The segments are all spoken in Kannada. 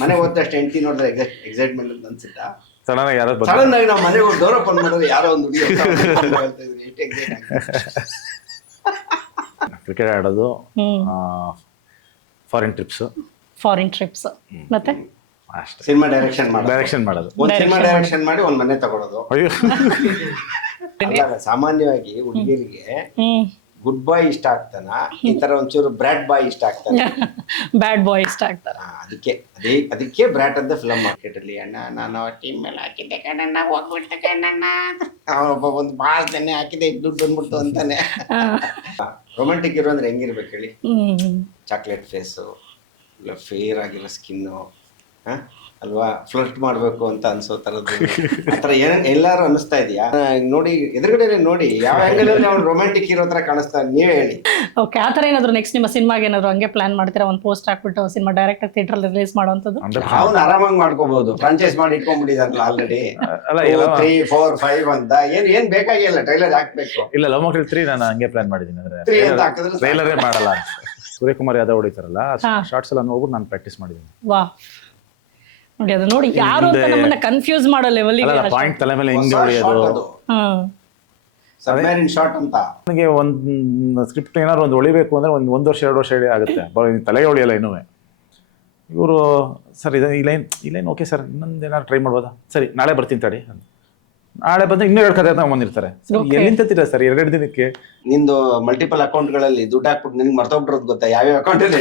ಮನೆ ಹೋದ ತಕ್ಷಣ ಹೆಂಡತಿ ನೋಡಿದ್ರೆ ಎಕ್ಸೈಟ್ಮೆಂಟ್ ಅಂತ ಅನ್ಸುತ್ತಾ? ಸಡನ್ ಆಗಿ ಯಾರೋ ಸಡನ್ ಆಗಿ ನಾವು ಮನೆಗೆ ಹೋಗಿ ಡೋರ್ ಓಪನ್ ಮಾಡಿದ್ರೆ ಯಾರೋ ಒಂದು ಹುಡುಗಿ ಎಷ್ಟು ಎಕ್ಸೈಟ್ ಕ್ರಿಕೆಟ್ ಆಡೋದು ಫಾರಿನ್ ಟ್ರಿಪ್ಸ್ ಫಾರಿನ್ ಟ್ರಿಪ್ಸ್ ಮತ್ತೆ? ಅಷ್ಟೇ. ಸಿನಿಮಾ ಡೈರೆಕ್ಷನ್ ಮಾಡೋದು. ಡೈರೆಕ್ಷನ್ ಮಾಡೋದು. ಒಂದು ಸಿನಿಮಾ ಡೈರೆಕ್ಷನ್ ಮಾಡಿ ಒಂದು ಮನೆ ತಗೊಳೋದು. ಸಾಮಾನ್ಯವಾಗಿ ಹುಡುಗಿಯರಿಗೆ ಹ್ಮ್. ಗುಡ್ ಬಾಯ್ ಇಷ್ಟ ಆಗ್ತಾನ? ಈ ತರ ಒಂಚೂರು ಬ್ರಾಡ್ ಬಾಯ್ ಇಷ್ಟ ಆಗ್ತಾನ? ಬ್ಯಾಡ್ ಬಾಯ್ ಇಷ್ಟ ಆಗ್ತಾನ? ಅದಕ್ಕೆ ಅದೇ ಅದಕ್ಕೆ ಬ್ರಾಟ್ ಅಂತ ಫಿಲಂ ಮಾರ್ಕೆಟ್ ಅಲ್ಲಿ ಅಣ್ಣ ನಾನು ಟೀಮ್ ಮೇಲೆ ಹಾಕಿದ್ದೆ ಕಣ್ಣಣ್ಣ ಹೋಗ್ಬಿಡ್ತೆ ಕಣ್ಣಣ್ಣ ಅವನೊಬ್ಬ ಒಂದು ಭಾಳ ಹಾಕಿದೆ ಇದ್ ದುಡ್ಡು ಬಂದ್ಬಿಡ್ತು ಅಂತಾನೆ. ರೊಮ್ಯಾಂಟಿಕ್ ಇರೋ ಅಂದ್ರೆ ಹೆಂಗಿರ್ಬೇಕು ಹೇಳಿ? ಚಾಕ್ಲೇಟ್ ಫೇಸು ಇಲ್ಲ ಫೇರ್ ಆಗಿರೋ ಸ್ಕಿನ್ನು ಅಲ್ವಾ? ಫ್ಲರ್ಟ್ ಮಾಡಬೇಕು ಅಂತ ಅನ್ಸೋ ಥರದ್ದು ಆ ಥರ ಏನ್ ಎಲ್ಲಾರು ಅನಿಸ್ತಾ ಇದೆಯಾ? ನೋಡಿ ಎದುರುಗಡೆ ನೋಡಿ ಯಾವ ಆಂಗಲ್ ಅಲ್ಲಿ ಅವ್ನು ರೊಮ್ಯಾಂಟಿಕ್ ಇರೋ ಥರ ಕಾಣಿಸ್ತಾ ನೀವೇ ಹೇಳಿ. ಓಕೆ ಆತರ ಥರ ಏನಾದ್ರು ನೆಕ್ಸ್ಟ್ ನಿಮ್ಮ ಸಿನಿಮಾಗೆ ಏನಾದ್ರು ಹಂಗೆ ಪ್ಲಾನ್ ಮಾಡ್ತೀರಾ? ಒಂದು ಪೋಸ್ಟ್ ಹಾಕ್ಬಿಟ್ಟು ಸಿನಿಮಾ ಡೈರೆಕ್ಟ್ ಆಗಿ ಥಿಯೇಟರ್ ರಿಲೀಸ್ ಮಾಡುವಂಥದ್ದು? ಅವ್ನು ಆರಾಮಾಗಿ ಮಾಡ್ಕೋಬಹುದು ಫ್ರಾಂಚೈಸ್ ಮಾಡಿ ಇಟ್ಕೊಂಡ್ಬಿಟ್ಟಿದಾರಲ್ಲ ಆಲ್ರೆಡಿ ಅಲ್ಲ ಎಲ್ಲ ತ್ರೀ ಫೋರ್ ಫೈವ್ ಅಂತ. ಏನ್ ಏನ್ ಬೇಕಾಗಿಲ್ಲ ಟ್ರೈಲರ್ ಹಾಕ್ಬೇಕು. ಇಲ್ಲ ಲವ್ ಮಕ್ಕಳು ತ್ರೀ ನಾನು ಹಂಗೆ ಪ್ಲಾನ್ ಮಾಡಿದ್ದೀನಿ ಅಂದ್ರೆ. ತ್ರೀ ಅಂತ ಹಾಕಿದ್ರೆ. ಟ್ರೈಲರೇ ಮಾಡಲ್ಲ ಸೂರ್ಯಕುಮಾರ್ ಯಾದವ್ ಹೊಡಿತಾರಲ್ಲ. ಶಾರ್ಟ್ಸ್ ಎಲ್ಲ ನೋಡ್ಬಿಟ್ಟು ನಾನು ಪ್ರಾಕ್ಟೀಸ್ ಮಾಡಿದ್ದೀನಿ. ವಾ ನೋಡಿ ಅದು ನೋಡಿ ಯಾರು ಅಂತ ನಮ್ಮನ್ನ ಕನ್ಫ್ಯೂಸ್ ಮಾಡೋ ಲೆವೆಲ್ಗೆ ಅಲ್ಲ ಪಾಯಿಂಟ್ ತಲೆ ಮೇಲೆ ಹಿಂಗೆ ಹೊಡೆಯೋದು ಹ್ಮ್ ಸಬ್ಮೈರಿನ್ ಶಾಟ್ ಅಂತ. ನನಗೆ ಒಂದು ಸ್ಕ್ರಿಪ್ಟ್ ಏನಾದ್ರು ಒಂದು ಹೊಳಿಬೇಕು ಅಂದ್ರೆ ಒಂದು ಒಂದು ವರ್ಷ ಎರಡು ವರ್ಷ ಹೇಳಿ ಆಗುತ್ತೆ. ಬರೋ ತಲೆಗೆ ಹೊಳಿಯಲ್ಲ ಇನ್ನೂ ಇವರು ಸರ್ ಇದು ಈ ಲೈನ್ ಈ ಲೈನ್ ಓಕೆ ಸರ್. ಇನ್ನೊಂದು ಏನಾದ್ರು ಟ್ರೈ ಮಾಡ್ಬೋದಾ? ಸರಿ ನಾಳೆ ಬರ್ತೀನಿ ತಡಿ. ನಾಳೆ ಬಂದ್ರೆ ಇನ್ನೂ ಎರಡು ಕತೆ ತಗೊಂಡ್ ಬಂದಿರ್ತಾರೆ. ಎಲ್ಲಿಂದ ತೀರ ಸರ್? ಎರಡೆರಡು ದಿನಕ್ಕೆ? ನಿಂದು ಮಲ್ಟಿಪಲ್ ಅಕೌಂಟ್ಗಳಲ್ಲಿ ದುಡ್ಡು ಹಾಕ್ಬಿಟ್ಟು ನಿನ್ಗೆ ಮರ್ತೋಗ್ಬಿಟ್ರದ್ ಗೊತ್ತಾ? ಯಾವ್ಯಾವ ಅಕೌಂಟಲ್ಲಿ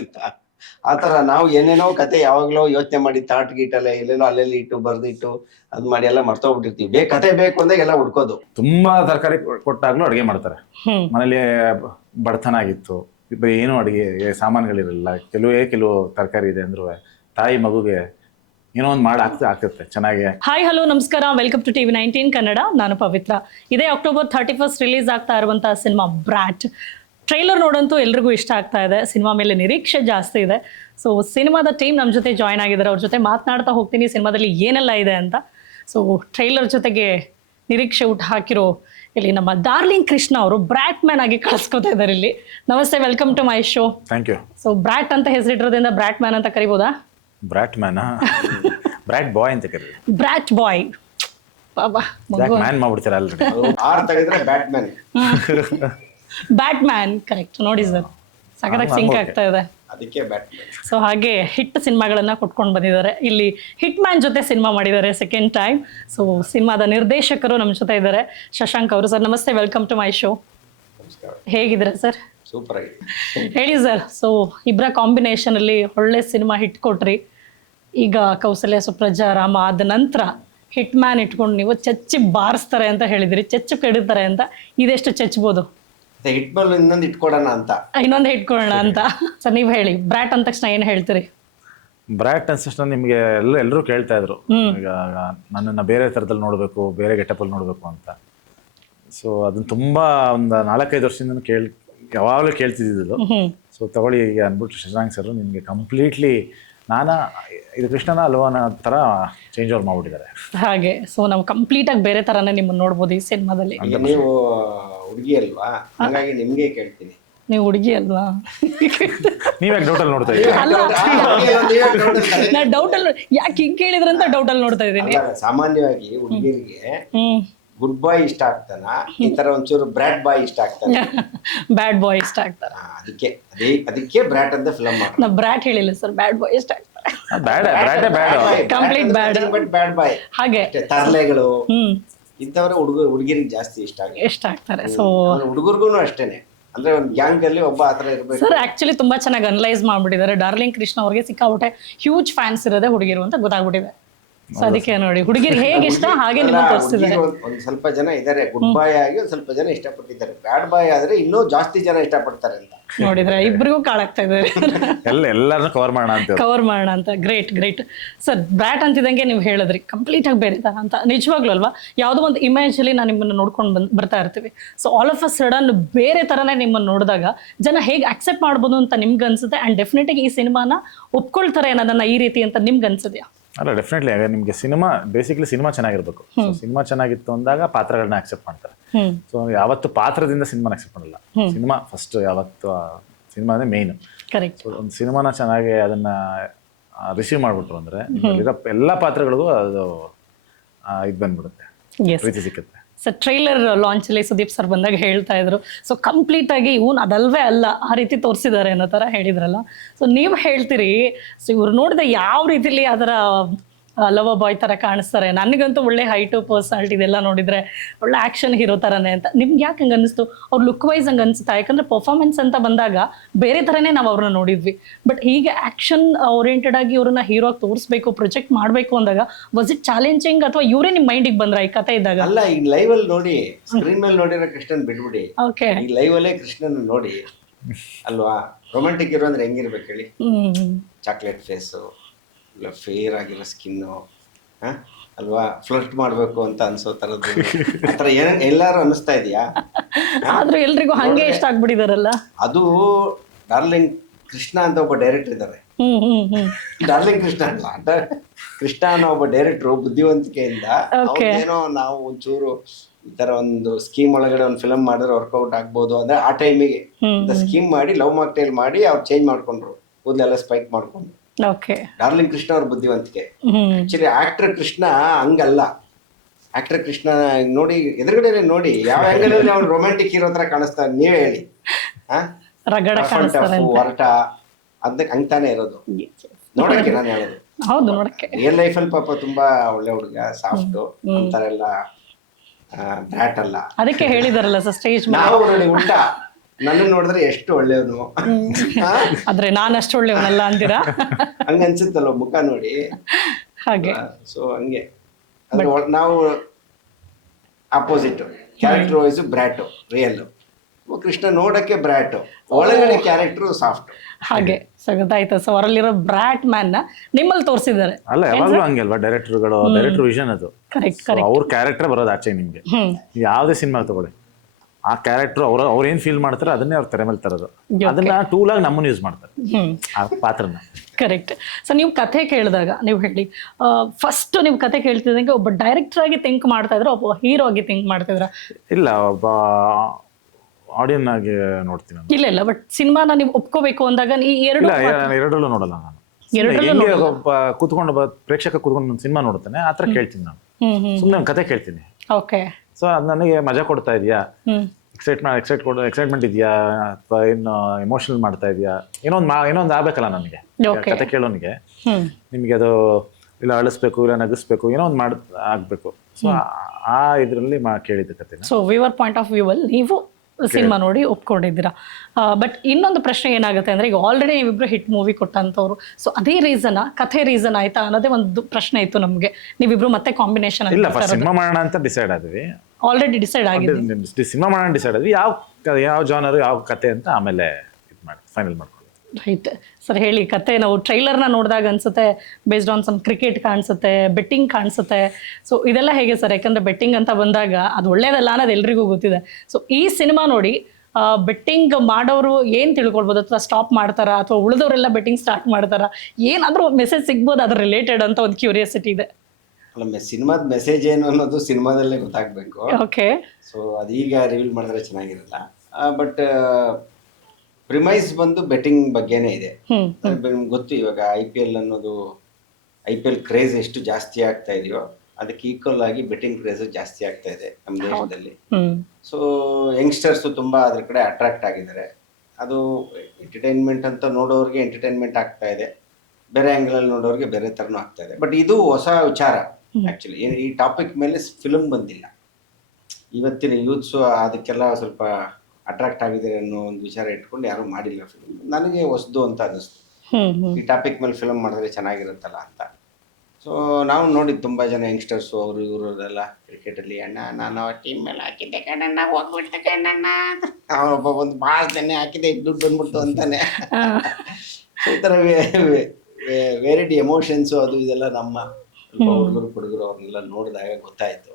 ಅಂತ? ಆತರ ನಾವು ಏನೇನೋ ಕತೆ ಯಾವಾಗ್ಲೋ ಯೋಚನೆ ಮಾಡಿ ತಾಟ್ ಗೀಟಲ್ಲ ಎಲ್ಲೆಲ್ಲೋ ಅಲ್ಲೆಲ್ಲಿ ಇಟ್ಟು ಬರ್ದಿಟ್ಟು ಅದ್ ಮಾಡಿ ಎಲ್ಲ ಮರ್ತೋಗ್ಬಿಟ್ಟಿರ್ತೀವಿ. ಬೇ ಕತೆ ಬೇಕು ಅಂದಾಗ ಎಲ್ಲ ಹುಡ್ಕೋದು. ತುಂಬಾ ತರಕಾರಿ ಕೊಟ್ಟಾಗ್ಲೂ ಅಡುಗೆ ಮಾಡ್ತಾರೆ. ಮನೇಲಿ ಬಡತನ ಆಗಿತ್ತು. ಏನು ಏನೂ ಅಡುಗೆ ಸಾಮಾನುಗಳಿರಲಿಲ್ಲ. ಕೆಲವೇ ಕೆಲವು ತರಕಾರಿ ಇದೆ ಅಂದ್ರೂ ತಾಯಿ ಮಗುಗೆ ಏನೋ ಒಂದು ಮಾಡಿ ಆಗ್ತಾ ಆಗ್ತಿರುತ್ತೆ ಚೆನ್ನಾಗಿ. ಹಾಯ್ ಹಲೋ ನಮಸ್ಕಾರ. Welcome to TV nineteen Kannada. ನಾನು ಪವಿತ್ರ. ಇದೇ ಅಕ್ಟೋಬರ್ ಥರ್ಟಿ ಫಸ್ಟ್ ರಿಲೀಸ್ ಆಗ್ತಾ ಇರುವಂತಹ ಸಿನಿಮಾ ಬ್ರಾಟ್ ಟ್ರೈಲರ್ ನೋಡಂತೂ ಎಲ್ರಿಗೂ ಇಷ್ಟ ಆಗ್ತಾ ಇದೆ. ಸಿನಿಮಾ ಮೇಲೆ ನಿರೀಕ್ಷೆ ಜಾಸ್ತಿ ಇದೆ. ಸೊ ಸಿನಿಮಾದ ಟೀಮ್ ನಮ್ಮ ಜೊತೆ ಜಾಯ್ನ್ ಆಗಿದ್ದಾರೆ. ಅವ್ರ ಜೊತೆ ಮಾತನಾಡ್ತಾ ಹೋಗ್ತೀನಿ. ಸಿನಿಮಾದಲ್ಲಿ ಏನೆಲ್ಲ ಇದೆ ಅಂತ. ಸೊ ಟ್ರೈಲರ್ ಜೊತೆಗೆ ನಿರೀಕ್ಷೆ ಊಟ ಹಾಕಿರೋ ಇಲ್ಲಿ ನಮ್ಮ ಡಾರ್ಲಿಂಗ್ ಕೃಷ್ಣ ಅವರು ಬ್ರಾಟ್ ಮ್ಯಾನ್ ಆಗಿ ಕಳಿಸ್ಕೊತಾ ಇದ್ದಾರೆ ಇಲ್ಲಿ. ನಮಸ್ತೆ welcome to my show thank you so brat ಅಂತ ಹೆಸರಿಟ್ಟಿರೋದ್ರಿಂದ ಬ್ರಾಟ್ ಮ್ಯಾನ್ ಅಂತ ಕರಿಬೋದಾ? ಬ್ರಾಟ್ ಮ್ಯಾನ್ ಬ್ರಾಟ್ ಬಾಯ್ ಅಂತ ಕರಿ ಬ್ರಾಟ್ ಬಾಯ್. ಬಾಬಾ ಬ್ರಾಟ್ ಮ್ಯಾನ್ ಮಾಡ್ಬಿಡ್ತೀರ ಆಲ್ರೆಡಿ ಆರ್ ತೆಗೆದ್ರೆ ಬ್ಯಾಟ್ಮನ್ ಬ್ಯಾಟ್ ಮ್ಯಾನ್ ಕರೆಕ್ಟ್. ನೋಡಿ ಸರ್. ಸಖತ್ತಾಗಿ ಹಾ, ಸಿಂಕ್ ಆಗ್ತಾ ಇದೆ. ಅದಕ್ಕೆ ಸೊ ಹಾಗೆ ಹಿಟ್ ಸಿನಿಮಾಗಳನ್ನ ಕೊಟ್ಕೊಂಡು ಬಂದಿದ್ದಾರೆ. ಇಲ್ಲಿ ಹಿಟ್ ಮ್ಯಾನ್ ಜೊತೆ ಸಿನಿಮಾ ಮಾಡಿದ್ದಾರೆ ಸೆಕೆಂಡ್ ಟೈಮ್ ಸೊ ಸಿನಿಮಾದ ನಿರ್ದೇಶಕರು ನಮ್ಮ ಜೊತೆ ಇದ್ದಾರೆ. ಶಶಾಂಕ್ ಅವರು ಸರ್ ನಮಸ್ತೆ. ವೆಲ್ಕಮ್ ಟು ಮೈ ಶೋ ಹೇಗಿದ್ದೀರಾ ಸರ್? ಸೂಪರ್ ಹೇಳಿ ಸರ್. ಸೊ ಇಬ್ಬರ ಕಾಂಬಿನೇಷನ್ ಅಲ್ಲಿ ಒಳ್ಳೆ ಸಿನಿಮಾ ಹಿಟ್ ಕೊಟ್ರಿ. ಈಗ ಕೌಸಲ್ಯ ಸುಪ್ರಜಾ ರಾಮ ಆದ ನಂತರ ಹಿಟ್ ಮ್ಯಾನ್ ಇಟ್ಕೊಂಡು ನೀವು ಚಚ್ಚಿ ಬಾರಿಸ್ತಾರೆ ಅಂತ ಹೇಳಿದಿರಿ. ಚಚ್ಚು ಕೆಡುತ್ತಾರೆ ಅಂತ. ಇದೆಷ್ಟು ಚಚ್ಚಬೋದು ಮತ್ತೆ ಹಿಟ್ ಬಾಲ್ ಇನ್ನೊಂದು ಇಟ್ಕೊಡೋಣ ಅಂತ. ಇನ್ನೊಂದು ಇಟ್ಕೊಳ್ಳೋಣ ಅಂತ. ಸರ್ ನೀವು ಹೇಳಿ. ಬ್ರಾಟ್ ಅಂದ ತಕ್ಷಣ ಏನು ಹೇಳ್ತೀರಿ? ಬ್ರಾಟ್ ತಕ್ಷಣ ನಿಮಗೆ ಎಲ್ಲ ಎಲ್ಲರೂ ಕೇಳ್ತಾ ಇದ್ರು. ಈಗ ನನ್ನನ್ನು ಬೇರೆ ಥರದಲ್ಲಿ ನೋಡಬೇಕು ಬೇರೆ ಗೆಟಪಲ್ಲಿ ನೋಡಬೇಕು ಅಂತ. ಸೊ ಅದನ್ನ ತುಂಬಾ ಒಂದು ನಾಲ್ಕೈದು ವರ್ಷದಿಂದ ಕೇಳ್ ಯಾವಾಗಲೂ ಕೇಳ್ತಿದ್ದಿದ್ದು. ಸೊ ತಗೊಳ್ಳಿ ಈಗ ಅಂದ್ಬಿಟ್ಟು ಶಶಾಂಕ್ ಸರ್ ನಿಮಗೆ ಕಂಪ್ಲೀಟ್ಲಿ ನಾನಾ ಇದು ಕೃಷ್ಣನ ಅಲ್ವಾ ತರ ಥರ ಚೇಂಜ್ ಓವರ್ ಮಾಡ್ಬಿಟ್ಟಿದ್ದಾರೆ. ಹಾಗೆ. ಸೊ ನಾವು ಕಂಪ್ಲೀಟ್ ಆಗಿ ಬೇರೆ ತರಾನೇ ನಿಮ್ಮನ್ನ ನೋಡ್ಬೋದು ಈ ಸಿನಿಮಾದಲ್ಲಿ. ಈಗ ನೀವು ಹುಡುಗಿ ಅಲ್ವಾ? ಹಾಗಾಗಿ ನಿಮ್ಗೆ ಕೇಳ್ತೀನಿ. ನೀವು ಹುಡುಗಿ ಅಲ್ವಾ? ನೀವೇ ಡೌಟಲ್ಲಿ ನೋಡ್ತಾ ಅಲ್ಲ. ನಾ ಡೌಟ್ ಅಲ್ಲಿ ಯಾಕೆ ಹಿಂಗ್ ಕೇಳಿದ್ರಂತ ಡೌಟ್ ಅಲ್ಲಿ ನೋಡ್ತಾ ಇದ್ದೀನಿ. ಅಲ್ಲ, ಸಾಮಾನ್ಯವಾಗಿ ಹುಡುಗಿಯರಿಗೆ ಹ್ಮ್. ಗುಡ್ ಬಾಯ್ ಇಷ್ಟ ಆಗ್ತಾನ? ಈ ತರ ಒಂಚೂರು ಬ್ರಾಡ್ ಬಾಯ್ ಇಷ್ಟ ಆಗ್ತಾನ? ಬ್ಯಾಡ್ ಬಾಯ್ ಇಷ್ಟ ಆಗ್ತಾರ. ಅದಕ್ಕೆ ಅದೇ ಅದಕ್ಕೆ ಬ್ರಾಟ್ ಅಂತ ಫಿಲಮ್ ಮಾಡ್ತಾರೆ ನಾ ಬ್ರಾಟ್ ಹೇಳಿಲ್ಲ ಸರ್ ಬ್ಯಾಡ್ ಬಾಯ್ ಇಷ್ಟ ಆಗ್ತಾರೆ. ಬ್ಯಾಡ bad. Bad Complete bad. But bad. Boy. ಹಾಗೆ. ಅಷ್ಟೇ ತರ್ಲೆಗಳು. ಹ್ಮ್. ಇಂಥವ್ರ ಹುಡುಗ ಹುಡುಗಿರಿಗೆ ಜಾಸ್ತಿ ಇಷ್ಟ ಇಷ್ಟ ಆಗ್ತಾರೆ. ಸೊ ಹುಡುಗರ್ಗು ಅಷ್ಟೇನೆ. ಅಂದ್ರೆ ಒಂದು ಗ್ಯಾಂಗ್ ಅಲ್ಲಿ ಒಬ್ಬ ಆತರ ಇರ್ಬೇಕು. ಸರ್ ಆಕ್ಚುಲಿ ತುಂಬಾ ಚೆನ್ನಾಗಿ ಅನಲೈಸ್ ಮಾಡ್ಬಿಟ್ಟಿದ್ದಾರೆ. ಡಾರ್ಲಿಂಗ್ ಕೃಷ್ಣ ಅವ್ರಿಗೆ ಸಿಕ್ಕಾಬಿಟ್ಟೆ ಹ್ಯೂಜ್ ಫ್ಯಾನ್ಸ್ ಇರೋದೇ ಹುಡುಗಿರು ಅಂತ ಗೊತ್ತಾಗ್ಬಿಟ್ಟಿದೆ. ಸೊ ಅದಕ್ಕೆ ನೋಡಿ ಹುಡುಗಿರ್ ಹೇಗೆ ಇಷ್ಟ ಹಾಗೆ ನಿಮ್ಮ ತೋರಿಸ್ತಿದ್ದಾರೆ ಒಂದ್- ಸ್ವಲ್ಪ ಜನ ಇದಾರೆ ಗುಡ್ ಬಾಯ್ ಆಗಿ ಒಂದ್ ಸ್ವಲ್ಪ ಜನ ಇಷ್ಟಪಟ್ಟಿದ್ದಾರೆ. ಬ್ಯಾಡ್ ಬಾಯ್ ಆದ್ರೆ ಇನ್ನೂ ಜಾಸ್ತಿ ಜನ ಇಷ್ಟಪಡ್ತಾರೆ ಅಂತ. ನೋಡಿದ್ರೆ ಇಬ್ರಿಗೂ ಕಾಳಾಗ್ತಾ ಇದ್ದಾರೆ. ಎಲ್ಲ ಎಲ್ಲರನ್ನೂ ಕವರ್ ಮಾಡೋಣ ಅಂತ ಕವರ್ ಮಾಡೋಣ ಅಂತ. ಗ್ರೇಟ್ ಗ್ರೇಟ್ ಸರ್ ಬ್ಯಾಟ್ ಅಂತಿದಂಗೆ ನೀವು ಹೇಳಿದ್ರಿ. ಕಂಪ್ಲೀಟ್ ಆಗಿ ಬೇರೆ ತರ ಅಂತ. ನಿಜವಾಗ್ಲೂ ಅಲ್ವಾ? ಯಾವುದೋ ಒಂದು ಇಮೇಜ್ ಅಲ್ಲಿ ನಾನು ನಿಮ್ಮನ್ನು ನೋಡ್ಕೊಂಡು ಬಂದ್ ಬರ್ತಾ ಇರ್ತೀವಿ. So all of a sudden ಬೇರೆ ತರನೇ ನಿಮ್ಮನ್ನು ನೋಡಿದಾಗ ಜನ ಹೇಗೆ ಅಕ್ಸೆಪ್ಟ್ ಮಾಡ್ಬೋದು ಅಂತ ನಿಮ್ಗೆ ಅನ್ಸುತ್ತೆ ಅಂಡ್ ಡೆಫಿನೆಟ್ ಈ ಸಿನಿಮಾನ ಒಪ್ಕೊಳ್ತಾರೆ ಅನ್ನೋದನ್ನ ಈ ರೀತಿ ಅಂತ ನಿಮ್ಗೆ ಅನ್ಸಿದ್ಯಾ ಅಲ್ಲ ಡೆಫಿನೆಟ್ಲಿ ನಿಮ್ಗೆ ನಿಮಗೆ ಸಿನಿಮಾ ಬೇಸಿಕಲಿ ಸಿನಿಮಾ ಚೆನ್ನಾಗಿರ್ಬೇಕು. ಸಿನಿಮಾ ಚೆನ್ನಾಗಿತ್ತು ಅಂದಾಗ ಪಾತ್ರಗಳನ್ನ ಅಕ್ಸೆಪ್ಟ್ ಮಾಡ್ತಾರೆ. ಸೊ ಯಾವತ್ತು ಪಾತ್ರದಿಂದ ಸಿನಿಮಾನ ಅಕ್ಸೆಪ್ಟ್ ಮಾಡಲ್ಲ. ಸಿನಿಮಾ ಫಸ್ಟ್ ಯಾವತ್ತು ಸಿನಿಮಾನೇ ಮೇನ್ ಕರೆಕ್ಟ್ ಸೊ ಒಂದು ಸಿನಿಮಾನ ಚೆನ್ನಾಗಿ ಅದನ್ನ ರಿಸೀವ್ ಮಾಡ್ಬಿಟ್ರು ಅಂದ್ರೆ ಎಲ್ಲಾ ಪಾತ್ರಗಳಿಗೂ ಅದು ಇದು ಬಂದ್ಬಿಡುತ್ತೆ. ಪ್ರೀತಿ ಸಿಕ್ಕುತ್ತೆ. ಸರ್ ಟ್ರೈಲರ್ ಲಾಂಚ್ ಅಲ್ಲಿ ಸುದೀಪ್ ಸರ್ ಬಂದಾಗ ಹೇಳ್ತಾ ಇದ್ರು. ಸೊ ಕಂಪ್ಲೀಟ್ ಆಗಿ ಇವನ್ ಅದಲ್ವೇ ಅಲ್ಲ, ಆ ರೀತಿ ತೋರಿಸಿದ್ದಾರೆ ಅನ್ನೋ ತರ ಹೇಳಿದ್ರಲ್ಲ. ಸೊ ನೀವು ಹೇಳ್ತೀರಿ ಸೊ ಇವ್ರು ನೋಡಿದ ಯಾವ ರೀತಿಲಿ ಅದರ ಲವ ಬಾಯ್ ತರ ಕಾಣಿಸ್ತಾರೆ. ನನಗಂತೂ ಒಳ್ಳೆ ಹೈಟು ಪರ್ಸನಾಲಿಟಿ ಇದೆಲ್ಲ ನೋಡಿದ್ರೆ ಒಳ್ಳೆ ಆಕ್ಷನ್ ಹೀರೋ ತರನೇ ಅಂತ. ನಿಮ್ಗೆ ಯಾಕೆ ಹಂಗ ಅನಿಸ್ತು ಅವ್ರ ಲುಕ್ ವೈಸ್ ಹಂಗ ಅನ್ಸುತ್ತಾ? ಯಾಕಂದ್ರೆ ಪರ್ಫಾರ್ಮೆನ್ಸ್ ಅಂತ ಬಂದಾಗ ಬೇರೆ ತರನೇ ನಾವು ಅವ್ರನ್ನ ನೋಡಿದ್ವಿ. ಬಟ್ ಹೀಗೆ ಆಕ್ಷನ್ ಓರಿಯೆಂಟೆಡ್ ಆಗಿ ಇವ್ರನ್ನ ಹೀರೋ ತೋರಿಸ್ಬೇಕು ಪ್ರೊಜೆಕ್ಟ್ ಮಾಡಬೇಕು ಅಂದಾಗ ವಾಸ್ ಇಟ್ ಚಾಲೆಂಜಿಂಗ್ ಅಥವಾ ಇವರೇ ನಿಮ್ ಮೈಂಡಿಗೆ ಬಂದ್ರ ಈ ಕತೆ ಇದ್ದಾಗ? ಅಲ್ಲ ಈ ಲೈವ್ ಅಲ್ಲಿ ನೋಡಿ ಸ್ಕ್ರೀನ್ ಮೇಲೆ ನೋಡಿರೋ ಕೃಷ್ಣನ್ ಬಿಟ್ಬಿಡಿ ಓಕೆ ಈ ಲೈವ್ ಅಲ್ಲೇ ಕೃಷ್ಣನ್ ನೋಡಿ. ಅಲ್ವಾ? ರೊಮ್ಯಾಂಟಿಕ್ ಇರೋ ಅಂದ್ರೆ ಹೆಂಗಿರ್ಬೇಕು ಹೇಳಿ? ಚಾಕ್ಲೇಟ್ ಫೇಸು ಇಲ್ಲ ಫೇರ್ ಆಗಿರೋ ಸ್ಕಿನ್ನು ಅಲ್ವಾ? ಫ್ಲರ್ಟ್ ಮಾಡಬೇಕು ಅಂತ ಅನ್ಸೋ ತರದ್ದು. ಆ ಥರ ಏನ್ ಎಲ್ಲಾರು ಅನಿಸ್ತಾ ಇದೆಯಾ? ಆದ್ರೂ ಎಲ್ರಿಗೂ ಹಂಗೆ ಇಷ್ಟ ಆಗ್ಬಿಟ್ಟಿದಾರಲ್ಲ? ಅದು ಡಾರ್ಲಿಂಗ್ ಕೃಷ್ಣ ಅಂತ ಒಬ್ಬ ಡೈರೆಕ್ಟರ್ ಇದ್ದಾರೆ ಹ್ಮ್ ಹ್ಮ್ ಹ್ಮ್. ಡಾರ್ಲಿಂಗ್ ಕೃಷ್ಣ ಅಲ್ಲ ಡ- ಕೃಷ್ಣ ಅನ್ನೋ ಒಬ್ಬ ಡೈರೆಕ್ಟ್ರು ಬುದ್ಧಿವಂತಿಕೆಯಿಂದ Okay. ಏನೋ ನಾವು ಒಂಚೂರು ಈ ತರ ಒಂದು ಸ್ಕೀಮ್ ಒಳಗಡೆ ಒಂದು ಫಿಲಮ್ ಮಾಡಿದ್ರೆ ವರ್ಕೌಟ್ ಆಗ್ಬೋದು ಅಂದ್ರೆ ಆ ಟೈಮಿಗೆ ಹ್ಮ್ ಸ್ಕೀಮ್ ಮಾಡಿ ಲವ್ ಮಾಕ್ಟೈಲ್ ಮಾಡಿ ಅವ್ರು ಚೇಂಜ್ ಮಾಡ್ಕೊಂಡ್ರು. ಕೂದಲೆಲ್ಲ ಸ್ಪೈಕ್ ಮಾಡ್ಕೊಂಡು. ಓಕೆ ಡಾರ್ಲಿಂಗ್ ಕೃಷ್ಣ ಅವ್ರ ಬುದ್ಧಿವಂತಿಕೆ. ಆಕ್ಚುಲಿ ಆಕ್ಟರ್ ಕೃಷ್ಣ ಹಂಗಲ್ಲ. ಆಕ್ಟರ್ ಕೃಷ್ಣ ನೋಡಿ ಎದುರುಗಡೆ ನೋಡಿ ಯಾವ ಆಂಗಲ್ ಅಲ್ಲಿ ಅವ್ನು ರೊಮ್ಯಾಂಟಿಕ್ ಇರೋ ತರ ಕಾಣಿಸ್ತಾನೆ ನೀವೇ ಹೇಳಿ. ಕಾಣಿಸ್ತಾರೆ ಹೊರಟ ಅದಕ್ಕೆ ಹಂಗ್ತಾನೆ ಇರೋದು. ನೋಡಕ್ಕೆ ನಾನು ಹೇಳೋದು. ಹೌದು ನೋಡಕ್ಕೆ. ರಿಯಲ್ ಲೈಫ್ ಅಲ್ಲಿ ಪಾಪ ತುಂಬಾ ಒಳ್ಳೆ ಹುಡುಗ ಸಾಫ್ಟ್ ಅಂತಾರೆಲ್ಲ ಬ್ಯಾಟ್ ಅಲ್ಲ. ಅದಕ್ಕೆ ಹೇಳಿದಾರಲ್ಲ ಸರ್ ಸ್ಟೇಜ್ ಮೇಲೆ. ನಾವು ನೋಡಿ ಉಲ್ಟಾ ನನ್ನ ನೋಡಿದ್ರೆ ಎಷ್ಟು ಒಳ್ಳೆಯವನು ಆದ್ರೆ ನಾನು ಅಷ್ಟು ಒಳ್ಳೆಯವನಲ್ಲ ಅಂತೀರಾ? ಹಂಗ ಅನ್ಸುತ್ತಲ್ಲ ಮುಖ ನೋಡಿ. ಹಾಗೆ. ಸೊ ಹಂಗೆ. ನಾವು opposite character wise brat real Krishna ನೋಡಕ್ಕೆ ಬ್ರಾಟು ಒಳಗಡೆ ಕ್ಯಾರೆಕ್ಟರ್ ಸಾಫ್ಟ್ ಹಾಗೆ. ಸೊ ಗೊತ್ತಾಯ್ತು. ಸೊ ಅವರಲ್ಲಿರೋ ಬ್ರಾಟ್ ಮ್ಯಾನ್ನ ನಿಮ್ಮಲ್ಲಿ ತೋರಿಸಿದ್ದಾರೆ. ಅಲ್ಲ ಯಾವಾಗಲೂ ಹಂಗೆ ಅಲ್ವಾ ಡೈರೆಕ್ಟರ್ಗಳು ಡೈರೆಕ್ಟರ್ ವಿಷನ್ ಅದು. ಕರೆಕ್ಟ್ ಅವ್ರ ಕ್ಯಾರೆಕ್ಟರ್ ಬರೋದು ಆಚೆ ನಿಮ್ಗೆ. ಯಾವುದೇ ಸಿನಿಮಾ ತಗೊಳ್ಳಿ. ಆ ಕ್ಯಾರೆಕ್ಟರ್ ಅವ್ರ ಅವ್ರು ಏನ್ ಫೀಲ್ ಮಾಡ್ತಾರೆ ಅದನ್ನೇ ಅವ್ರ ತೆರೆ ಮೇಲೆ ತರೋದು. ಅದನ್ನ ಟೂಲ್ ಆಗಿ ನಮ್ಮನ್ನು ಯೂಸ್ ಮಾಡ್ತಾರೆ. ಆ ಪಾತ್ರನ. ಕರೆಕ್ಟ್ ಸೊ ನೀವು ಕಥೆ ಕೇಳಿದಾಗ ನೀವು ಹೇಳಿ ಫಸ್ಟ್ ನೀವು ಕಥೆ ಕೇಳ್ತಿದ್ದಂಗೆ ಒಬ್ಬ ಡೈರೆಕ್ಟರ್ ಆಗಿ ಥಿಂಕ್ ಮಾಡ್ತಾ ಇದ್ರ ಒಬ್ಬ ಹೀರೋ ಆಗಿ ಥಿಂಕ್ ಮಾಡ್ತಿದ್ರ ಇಲ್ಲ ಒಬ್ಬ ಆಡಿಯನ್ ಆಗಿ ನೋಡ್ತೀನಿ ನಾನು. ಇಲ್ಲ ಇಲ್ಲ ಬಟ್ ಸಿನಿಮಾನ ನೀವು ಒಪ್ಕೋಬೇಕು ಅಂದಾಗ ಈ ಎರಡು ಇಲ್ಲ ನಾನು ಎರಡರಲ್ಲೂ ನೋಡಲ್ಲ ನಾನು. ಎರಡರಲ್ಲೂ ಒಬ್ಬ ಕೂತ್ಕೊಂಡು ಒಬ್ಬ ಪ್ರೇಕ್ಷಕ ಕೂತ್ಕೊಂಡು ಸಿನಿಮಾ ನೋಡ್ತಾನೆ ಆ ಥರ ಕೇಳ್ತೀನಿ ನಾನು. ಹ್ಮ್ ಹ್ಮ್ ಸುಮ್ಮನೆ ಕತೆ ಕೇಳ್ತೀನಿ. ಓಕೆ ಸೊ ಅದು ನನಗೆ ಮಜಾ ಕೊಡ್ತಾ ಇದೆಯಾ? ಎಕ್ಸೈಟ್ಮೆಂಟ್ ಎಕ್ಸೈಟ್ ಎಕ್ಸೈಟ್ ಕೊಡ ಎಕ್ಸೈಟ್ಮೆಂಟ್ ಇದೆಯಾ? ಅಥವಾ ಏನು ಎಮೋಷನಲ್ ಮಾಡ್ತಾ ಇದೆಯಾ? ಏನೋ ಒಂದು ಮಾ ಏನೋ ಒಂದು ಆಗ್ಬೇಕಲ್ಲ ನನಗೆ. ಕತೆ ಕೇಳೋನಿಗೆ. ನಿಮಗೆ ಅದು ಇಲ್ಲ ಅಳಿಸ್ಬೇಕು ಇಲ್ಲ ನಗಿಸ್ಬೇಕು ಏನೋ ಒಂದು ಮಾಡ್ ಆಗ್ಬೇಕು. ಸೊ ಆ ಇದರಲ್ಲಿ ಮಾ ಕೇಳಿದ ಕತೆ so viewer point of view ಅಲ್ಲಿ ನೀವು ಸಿನಿಮಾ ನೋಡಿ ಒಪ್ಕೊಂಡಿದ್ದೀರಾ. ಬಟ್ ಇನ್ನೊಂದು ಪ್ರಶ್ನೆ ಏನಾಗುತ್ತೆ ಅಂದ್ರೆ ಈಗ ಆಲ್ರೆಡಿ ನೀವಿಬ್ರು ಹಿಟ್ ಮೂವಿ ಕೊಟ್ಟಂಥವ್ರು ಸೊ ಅದೇ ರೀಸನ್ ಕಥೆ ರೀಸನ್ ಆಯ್ತಾ? ಅನ್ನೋದೇ ಒಂದು ಪ್ರಶ್ನೆ ಇತ್ತು ನಮ್ಗೆ. ನೀವಿಬ್ರು ಮತ್ತೆ ಕಾಂಬಿನೇಷನ್ ಇಲ್ಲ ಸಿನಿಮಾ ಮಾಡೋಣ ಅಂತ ಡಿಸೈಡ್ ಆದ್ವಿ. ಆಲ್ರೆಡಿ ಡಿಸೈಡ್ ಆಗಿದೆ. ಸಿನಿಮಾ ಮಾಡೋಣ ಡಿಸೈಡ್ ಆದ್ವಿ. ಯಾವ ಯಾವ ಜಾನರ್ ಯಾವ ಕತೆ ಅಂತ ಆಮೇಲೆ ಇದು ಮಾಡಿ ಫೈನಲ್ ಮಾಡ್ಕೊಳ್ಳಿ ರೈಟ್ ಸರ್ ಹೇಳಿ ಕತೆ ನಾವು ಟ್ರೈಲರ್ನ ನೋಡಿದಾಗ ಅನ್ಸುತ್ತೆ ಬೇಸ್ಡ್ ಆನ್ ಸಮ್ ಕ್ರಿಕೆಟ್ ಕಾಣಿಸುತ್ತೆ ಬೆಟ್ಟಿಂಗ್ ಕಾಣಿಸುತ್ತೆ. ಸೊ ಇದೆಲ್ಲ ಹೇಗೆ ಸರ್? ಯಾಕಂದ್ರೆ ಬೆಟ್ಟಿಂಗ್ ಅಂತ ಬಂದಾಗ ಅದು ಒಳ್ಳೇದಲ್ಲ ಅನ್ನೋದು ಎಲ್ರಿಗೂ ಗೊತ್ತಿದೆ. ಸೊ ಈ ಸಿನಿಮಾ ನೋಡಿ ಬೆಟ್ಟಿಂಗ್ ಮಾಡೋರು ಏನ್ ತಿಳ್ಕೊಳ್ಬೋದು? ಅಥವಾ ಸ್ಟಾಪ್ ಮಾಡ್ತಾರಾ? ಅಥವಾ ಉಳಿದವರೆಲ್ಲ ಬೆಟ್ಟಿಂಗ್ ಸ್ಟಾರ್ಟ್ ಮಾಡ್ತಾರಾ? ಏನಾದರೂ ಮೆಸೇಜ್ ಸಿಗ್ಬೋದು ಅದ್ರ ರಿಲೇಟೆಡ್ ಅಂತ ಒಂದು ಕ್ಯೂರಿಯಾಸಿಟಿ ಇದೆ. ಅಲ್ಲ ಸಿನಿಮಾದ ಮೆಸೇಜ್ ಏನು ಅನ್ನೋದು ಸಿನಿಮಾದಲ್ಲೇ ಗೊತ್ತಾಗ್ಬೇಕು. ಓಕೆ ಸೊ ಅದೀಗ ರಿವೀಲ್ ಮಾಡಿದ್ರೆ ಚೆನ್ನಾಗಿರಲ್ಲ. ಬಟ್ ಪ್ರಿಮೈಸ್ ಬಂದು ಬೆಟ್ಟಿಂಗ್ ಬಗ್ಗೆನೇ ಇದೆ. ಹ್ಮ್ ಅಂದ್ರೆ ನಿಮ್ಗೆ ಗೊತ್ತು ಇವಾಗ ಐ ಪಿ ಎಲ್ ಅನ್ನೋದು ಐ ಪಿ ಎಲ್ ಕ್ರೇಜ್ ಎಷ್ಟು ಜಾಸ್ತಿ ಆಗ್ತಾ ಇದೆಯೋ ಅದಕ್ಕೆ ಈಕ್ವಲ್ ಆಗಿ ಬೆಟ್ಟಿಂಗ್ ಕ್ರೇಜ್ ಜಾಸ್ತಿ ಆಗ್ತಾ ಇದೆ ನಮ್ಮ ದೇಶದಲ್ಲಿ. ಹ್ಮ್. ಸೊ ಯಂಗ್ಸ್ಟರ್ಸ್ ತುಂಬಾ ಅದ್ರ ಕಡೆ ಅಟ್ರಾಕ್ಟ್ ಆಗಿದ್ದಾರೆ. ಅದು ಎಂಟರ್ಟೈನ್ಮೆಂಟ್ ಅಂತ ನೋಡೋರಿಗೆ ಎಂಟರ್ಟೈನ್ಮೆಂಟ್ ಆಗ್ತಾ ಇದೆ. ಬೇರೆ ಆ್ಯಂಗಲಲ್ಲಿ ಅಲ್ಲಿ ನೋಡೋರಿಗೆ ಬೇರೆ ಥರನೂ ಆಗ್ತಾ ಇದೆ. ಬಟ್ ಇದು ಹೊಸ ವಿಚಾರ. ಆಕ್ಚುಲಿ ಈ ಟಾಪಿಕ್ ಮೇಲೆ ಫಿಲಮ್ ಬಂದಿಲ್ಲ. ಇವತ್ತಿನ ಯೂತ್ಸು ಅದಕ್ಕೆಲ್ಲ ಸ್ವಲ್ಪ ಅಟ್ರಾಕ್ಟ್ ಆಗಿದ್ದಾರೆ ಅನ್ನೋ ಒಂದು ವಿಚಾರ ಇಟ್ಕೊಂಡು ಯಾರೂ ಮಾಡಿಲ್ಲ ಫಿಲಮ್ ನನಗೆ ಹೊಸದು ಅಂತ ಅನ್ನಿಸ್ತು. ಈ ಟಾಪಿಕ್ ಮೇಲೆ ಫಿಲಮ್ ಮಾಡಿದ್ರೆ ಚೆನ್ನಾಗಿರುತ್ತಲ್ಲ ಅಂತ. ಸೊ ನಾವು ನೋಡಿದ್ದು ತುಂಬ ಜನ ಯಂಗ್ಸ್ಟರ್ಸು ಅವರು ಇವರೆಲ್ಲ ಕ್ರಿಕೆಟಲ್ಲಿ ಅಣ್ಣ ನಾನು ಟೀಮ್ ಮೇಲೆ ಹಾಕಿದ್ದೆ ಕಣ್ಣ ಹೋಗ್ಬಿಡ್ತೆ ಕಣ್ಣ ಅವನೊಬ್ಬ ಒಂದು ಭಾಳ ಜನ ಹಾಕಿದ್ದೆ ದುಡ್ಡು ಬಂದ್ಬಿಟ್ಟು ಅಂತಾನೆ. ಈ ಥರ ವೆರೈಟಿ ಎಮೋಷನ್ಸು ಅದು ಇದೆಲ್ಲ ನಮ್ಮ ಹುಡುಗರು ಹುಡುಗರು ಅವ್ರನ್ನೆಲ್ಲ ನೋಡಿದಾಗ ಗೊತ್ತಾಯ್ತು.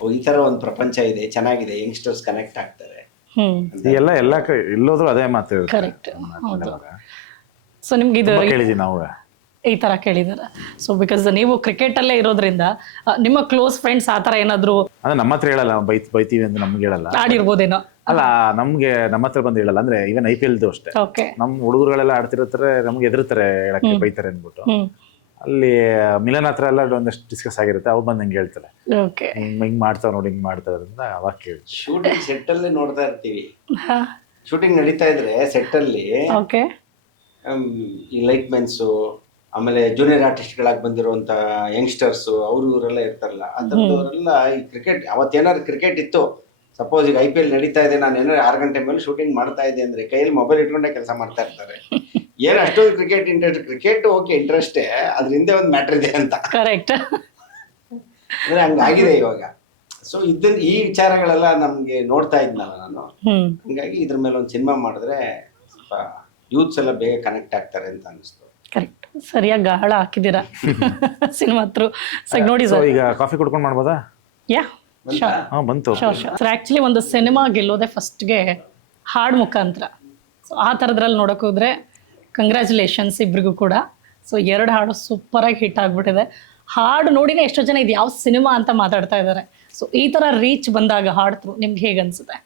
ಓ ಈ ತರ ಒಂದು ಪ್ರಪಂಚ ಇದೆ ಚೆನ್ನಾಗಿದೆ ಯಂಗ್ಸ್ಟರ್ಸ್ ಕನೆಕ್ಟ್ ಆಗ್ತಾರೆ. ಹ್ಮ್. ಎಲ್ಲ ಎಲ್ಲ ಇಲ್ಲೋದ್ರು ಎಲ್ಲೋದ್ರೂ ಅದೇ ಮಾತು ಇರುತ್ತೆ. ಕರೆಕ್ಟ್. ಸೊ ನಿಮ್ಗೆ ಇದು ತುಂಬಾ ಕೇಳಿದೀವಿ ನಾವು. ಈ ತರ ಕೇಳಿದಾರ. ಸೊ ಬಿಕಾಸ್ ನೀವು ಕ್ರಿಕೆಟ್ ಅಲ್ಲೇ ಇರೋದ್ರಿಂದ ಆ, ನಿಮ್ಮ ಕ್ಲೋಸ್ ಫ್ರೆಂಡ್ಸ್ ಆ ತರ ಏನಾದ್ರು ಅಂದ್ರೆ ನಮ್ಮ ಹತ್ರ ಹೇಳಲ್ಲ ಬೈತ್ ಬೈತೀವಿ ಅಂತ ನಮ್ಗೆ ಹೇಳಲ್ಲ. ಆಡಿರ್ಬೋದೇನೋ? ಅಲ್ಲ ನಮ್ಗೆ ನಮ್ಮ ಹತ್ರ ಬಂದು ಹೇಳಲ್ಲ ಅಂದ್ರೆ ಇವನ್ ಐ ಪಿ ಎಲ್ದು ಅಷ್ಟೇ. ಓಕೆ ನಮ್ಮ ಹುಡುಗರುಗಳೆಲ್ಲ ಆಡ್ತಿರ್ತಾರೆ ನಮ್ಗೆ ಎದುರ್ತಾರೆ ಹೇಳಕ್ಕೆ ಬೈತಾರೆ ಅಂದ್ಬಿಟ್ಟು. ಹ್ಮ್. ಅಲ್ಲಿ ಮಿಲನ್ ಹತ್ರ ಎಲ್ಲ ಒಂದಷ್ಟು ಡಿಸ್ಕಸ್ ಆಗಿರುತ್ತೆ. ಅವ್ರು ಬಂದು ಹಂಗೆ ಹೇಳ್ತಾರೆ ಓಕೆ ಹಿಂಗ್ ಮಾಡ್ತಾವ್ ನೋಡಿ ಹಿಂಗ್ ಮಾಡ್ತಾ ಅಂತ ಅವಾಗ ಕೇಳಿ ಶೂಟಿಂಗ್ ಸೆಟ್ ಅಲ್ಲಿ ನೋಡ್ತಾ ಇರ್ತೀವಿ. ಶೂಟಿಂಗ್ ನಡೀತಾ ಇದ್ರೆ ಸೆಟ್ ಅಲ್ಲಿ ಓಕೆ ಲೈಟ್ ಮೆನ್ಸು ಆಮೇಲೆ ಜೂನಿಯರ್ ಆರ್ಟಿಸ್ಟ್ಗಳಾಗಿ ಬಂದಿರುವಂತ ಯಂಗ್ಸ್ಟರ್ಸ್ ಅವ್ರು ಇವರೆಲ್ಲ ಇರ್ತಾರಲ್ಲ ಅಂತವ್ರೆಲ್ಲ ಈ ಕ್ರಿಕೆಟ್ ಅವತ್ತೇನಾದ್ರು ಕ್ರಿಕೆಟ್ ಇತ್ತು. ಸಪೋಸ್ ಈಗ ಐ ಪಿ ಎಲ್ ನಡೀತಾ ಇದೆ ನಾನು ಏನಾದ್ರು ಆರು ಗಂಟೆ ಮೇಲೆ ಶೂಟಿಂಗ್ ಮಾಡ್ತಾ ಇದ್ದೆ ಅಂದ್ರೆ ಕೈಯಲ್ಲಿ ಮೊಬೈಲ್ ಇಟ್ಕೊಂಡೆ ಕೆಲಸ ಮಾಡ್ತಾ ಇರ್ತಾರೆ. ಏನ್ ಅಷ್ಟೊಂದು ಕ್ರಿಕೆಟ್ ಇಂಟ್ರೆಸ್ಟ್ ಕ್ರಿಕೆಟ್ ಓಕೆ ಇಂಟ್ರೆಸ್ಟೇ ಅದ್ರ ಹಿಂದೆ ಒಂದು ಮ್ಯಾಟ್ರ್ ಇದೆ ಅಂತ. ಕರೆಕ್ಟ್ ಅಂದ್ರೆ ಹಂಗಾಗಿದೆ ಇವಾಗ. ಸೊ ಇದನ್ನ ಈ ವಿಚಾರಗಳೆಲ್ಲ ನಮ್ಗೆ ನೋಡ್ತಾ ಇದ್ನಲ್ಲ ನಾನು. ಹಂಗಾಗಿ ಇದ್ರ ಮೇಲೆ ಒಂದು ಸಿನಿಮಾ ಮಾಡಿದ್ರೆ ಸ್ವಲ್ಪ ಯೂತ್ಸ್ ಎಲ್ಲ ಬೇಗ ಕನೆಕ್ಟ್ ಆಗ್ತಾರೆ ಅಂತ ಅನಿಸ್ತು. ಕರೆಕ್ಟ್ ಸರಿಯಾಗಿ ಗಾಳ ಹಾಕಿದ್ದೀರಾ? ಸಿನಿಮಾ ಹತ್ರ. ಸರಿ ನೋಡಿ ಸೊ ಸರ್. ಈಗ ಕಾಫಿ ಕುಡ್ಕೊಂಡು ಮಾಡ್ಬೋದಾ? ಯಾ ಶೋರ್ ಹಾ ಬಂತು. ಶೋರ್ ಶೋರ್ ಸರ್ ಆ್ಯಕ್ಚುಲಿ ಒಂದು ಸಿನಿಮಾ ಗೆಲ್ಲೋದೆ ಫಸ್ಟ್ಗೆ ಹಾಡು ಮುಖಾಂತರ. ಸೊ ಆ ಥರದ್ರಲ್ಲಿ ನೋಡೋಕೆ ಹೋದರೆ ಕಂಗ್ರ್ಯಾಚುಲೇಷನ್ಸ್ ಇಬ್ರಿಗೂ ಕೂಡ. ಸೊ ಎರಡು ಹಾಡು ಸೂಪರಾಗಿ ಹಿಟ್ ಆಗಿಬಿಟ್ಟಿದೆ. ಹಾಡು ನೋಡಿನೇ ಎಷ್ಟೋ ಜನ ಇದು ಯಾವ ಸಿನಿಮಾ ಅಂತ ಮಾತಾಡ್ತಾ ಇದ್ದಾರೆ ಸೊ ಈ ತರ ರೀಚ್ ಬಂದಾಗ ಹಾಡು ತ್ರೂ ನಿಮ್ಗೆ ಹೇಗೆ ಅನ್ಸುತ್ತೆ?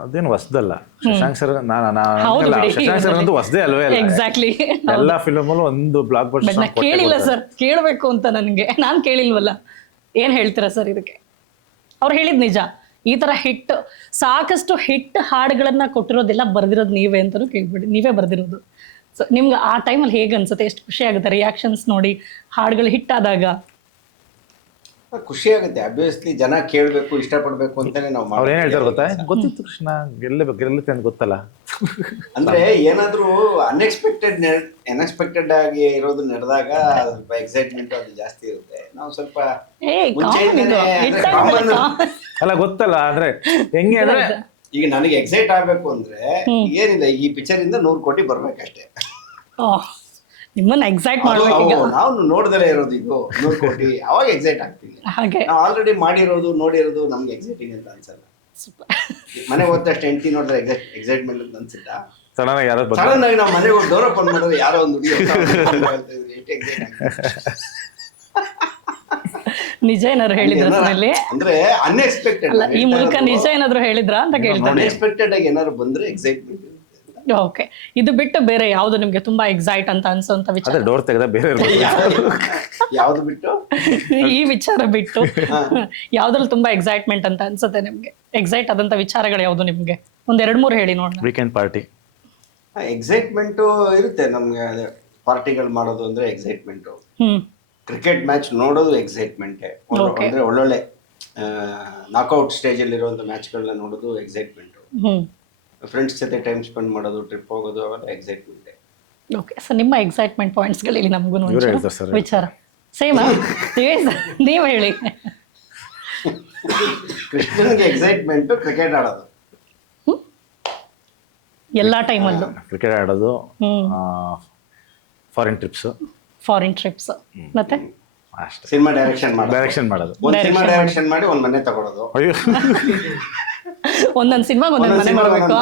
ಅದೇನು ಹೊಸದಲ್ಲ. ಶಶಾಂಕ್ ಸರ್. ಶಶಾಂಕ್ ಸರ್ ಅಂತೂ ಹೊಸದೇ ಅಲ್ವೇ ಅಲ್ಲ ಎಕ್ಸಾಕ್ಟ್ಲಿ ಎಲ್ಲ ಫಿಲಮಲ್ಲೂ ಒಂದು ಬ್ಲಾಕ್ ನಾ ಕೇಳಿಲ್ಲ ಸರ್ ಕೇಳಬೇಕು ಅಂತ ನನಗೆ. ನಾನು ಕೇಳಿಲ್ವಲ್ಲ. ಏನು ಹೇಳ್ತೀರಾ ಸರ್ ಇದಕ್ಕೆ? ಅವ್ರು ಹೇಳಿದ್ ನಿಜ. ಈ ತರ ಹಿಟ್ ಸಾಕಷ್ಟು ಹಿಟ್ ಹಾಡುಗಳನ್ನ ಕೊಟ್ಟಿರೋದೆಲ್ಲ ಬರ್ದಿರೋದು ನೀವೇ ಅಂತಲೂ ಕೇಳ್ಬಿಡಿ. ನೀವೇ ಬರ್ದಿರೋದು. ಸೊ ನಿಮ್ಗೆ ಆ ಟೈಮಲ್ಲಿ ಹೇಗೆ ಅನ್ಸುತ್ತೆ? ಎಷ್ಟು ಖುಷಿ ಆಗುತ್ತೆ ರಿಯಾಕ್ಷನ್ಸ್ ನೋಡಿ ಹಾಡುಗಳು ಹಿಟ್ ಆದಾಗ? ಖುಷಿ ಆಗುತ್ತೆ. ಅಬ್ವಿಯಸ್ಲಿ ಜನ ಕೇಳಬೇಕು ಇಷ್ಟಪಡಬೇಕು ಅಂತಾನೆ ನಾವು ಅವ್ರು ಏನ್ ಹೇಳ್ತಾರೆ. ಗೊತ್ತಾ? ಗೊತ್ತಿತ್ತು ಕೃಷ್ಣ ಗೆಲ್ಲಬೇಕು ಗೆಲ್ಲುತ್ತೆ ಅಂತ ಗೊತ್ತಲ್ಲ? ಅಂದ್ರೆ ಏನಾದ್ರೂ ಅನ್ಎಕ್ಸ್ಪೆಕ್ಟೆಡ್ ಅನ್ಎಕ್ಸ್ಪೆಕ್ಟೆಡ್ ಆಗಿ ಇರೋದು ನಡೆದಾಗ ಸ್ವಲ್ಪ ಎಕ್ಸೈಟ್ಮೆಂಟ್ ಅದು ಜಾಸ್ತಿ ಇರುತ್ತೆ. ನಾವು ಸ್ವಲ್ಪ. ಅಲ್ಲ ಗೊತ್ತಲ್ಲ ಅಂದ್ರೆ ಹೆಂಗೆ ಅಂದ್ರೆ ಈಗ ನನಗೆ ಎಕ್ಸೈಟ್ ಆಗ್ಬೇಕು ಅಂದ್ರೆ ಏನಿಲ್ಲ ಈ ಪಿಕ್ಚರ್ ಇಂದ ನೂರು ಕೋಟಿ ಬರ್ಬೇಕಷ್ಟೇ. ನಿಮ್ಮನ್ನ ಎಕ್ಸೈಟ್ ಮಾಡ್ಬೇಕು ನಾವು ನೋಡ್ದಲೇ ಇರೋದು ಇದು ನೂರು ಕೋಟಿ ಅವಾಗ ಎಕ್ಸೈಟ್ ಆಗ್ತೀವಿ. ಹಾಗೆ. ನಾವು ಆಲ್ರೆಡಿ ಮಾಡಿರೋದು ನೋಡಿರೋದು ನಮ್ಗೆ ಎಕ್ಸೈಟಿಂಗ್ ಅಂತ ಅನ್ಸಲ್ಲ. ಮನೆ ಹೋದಷ್ಟು ಹೆಂಡತಿ ನೋಡಿದ್ರೆ ಎಕ್ಸೈಟ್ ಎಕ್ಸೈಟ್ಮೆಂಟ್ ಅಂತ ಅನ್ಸುತ್ತಾ? ಸಡನ್ ಆಗಿ ಯಾರೋ ಸಡನ್ ಆಗಿ ನಾವು ಮನೆಗೆ ಹೋಗಿ ಡೋರ್ ಓಪನ್ ಮಾಡಿದ್ರೆ ಯಾರೋ ಒಂದು ಹುಡುಗಿ. ನಿಜ ಏನಾದ್ರು ಹೇಳಿದ್ರ ಇಲ್ಲಿ ಅಂದ್ರೆ ಅನ್ಎಕ್ಸ್ಪೆಕ್ಟೆಡ್ ಅಲ್ಲ ಈ ಮೂಲಕ ನಿಜ ಏನಾದ್ರು ಹೇಳಿದ್ರ ಅಂತ ಕೇಳ್ತಾರೆ ಅನ್ಎಕ್ಸ್ಪೆಕ್ಟೆಡ್ ಆಗಿ ಏನಾದ್ರು ಬಂದ್ರೆ ಎಕ್ಸೈಟ್ಮೆಂಟ್ ಓಕೆ. ಇದು ಬಿಟ್ಟು ಬೇರೆ ಯಾವ್ದು ನಿಮ್ಗೆ ತುಂಬಾ ಎಕ್ಸೈಟ್ ಅಂತ ಅನ್ಸೋಂತ ವಿಚಾರ? ಅದೇ ಡೋರ್ ತೆಗೆದ ಬೇರೆ ಯಾವ್ದು ಬಿಟ್ಟು? ಈ ವಿಚಾರ ಬಿಟ್ಟು. ಯಾವ್ದ್ರಲ್ಲಿ ತುಂಬಾ ಎಕ್ಸೈಟ್ಮೆಂಟ್ ಅಂತ ಅನ್ಸುತ್ತೆ ನಿಮ್ಗೆ? ಎಕ್ಸೈಟ್ ಆದಂತ ವಿಚಾರಗಳು ಯಾವ್ದು ನಿಮ್ಗೆ? ಒಂದ್ ಎರಡ್ ಮೂರು ಹೇಳಿ ನೋಡೋಣ. ವೀಕೆಂಡ್ ಪಾರ್ಟಿ ಎಕ್ಸೈಟ್ಮೆಂಟ್ ಇರುತ್ತೆ ನಮ್ಗೆ. ಪಾರ್ಟಿಗಳು ಮಾಡೋದು ಅಂದ್ರೆ ಎಕ್ಸೈಟ್ಮೆಂಟ್ ಹ್ಮ್. ಕ್ರಿಕೆಟ್ ಮ್ಯಾಚ್ ನೋಡೋದು ಎಕ್ಸೈಟ್ಮೆಂಟ್ Okay. ಅಂದ್ರೆ ಒಳ್ಳೊಳ್ಳೆ ನಾಕ್ಔಟ್ ಸ್ಟೇಜ್ ಅಲ್ಲಿ ಇರುವಂತ ಮ್ಯಾಚ್ಗಳನ್ನ ನೋಡೋದು ಎಕ್ಸೈಟ್ಮೆಂಟ್ ಹ್ಮ್. ಫ್ರೆಂಡ್ಸ್ ಜೊತೆ ಟೈಮ್ ಸ್ಪೆಂಡ್ ಮಾಡೋದು ಟ್ರಿಪ್ ಹೋಗೋದು ಅವೆಲ್ಲ ಎಕ್ಸೈಟ್ಮೆಂಟ್ ಓಕೆ ಸೊ ನಿಮ್ಮ ಎಕ್ಸೈಟ್ಮೆಂಟ್ ಪಾಯಿಂಟ್ಸ್ಗಳಲ್ಲಿ ನಮಗೂ ಇವ್ರು ಹೇಳ್ತಾರೆ sir. ವಿಚಾರ. ಸೇಮ್ ನೀವು ನೀವ್ ಹೇಳಿ. ಕೃಷ್ಣನ್ಗೆ ಎಕ್ಸೈಟ್ಮೆಂಟ್ ಕ್ರಿಕೆಟ್ ಆಡೋದು. ಎಲ್ಲ ಟೈಮಲ್ಲೂ ಕ್ರಿಕೆಟ್ ಆಡೋದು ಫಾರಿನ್ ಟ್ರಿಪ್ಸ್ ಫಾರಿನ್ ಟ್ರಿಪ್ಸ್ ಮತ್ತೆ? ಅಷ್ಟೇ. ಸಿನಿಮಾ ಡೈರೆಕ್ಷನ್ ಮಾಡೋದು. ಡೈರೆಕ್ಷನ್ ಮಾಡೋದು. ಒಂದು ಸಿನಿಮಾ ಡೈರೆಕ್ಷನ್ ಮಾಡಿ ಒಂದು ಮನೆ ತಗೊಳೋದು. ಅಯ್ಯೋ. ಒಂದೊಂದ್ ಸಿನಿಮಾಗ ಒಂದೊಂದ್ ಮನೆ ಮಾಡ್ಬೇಕು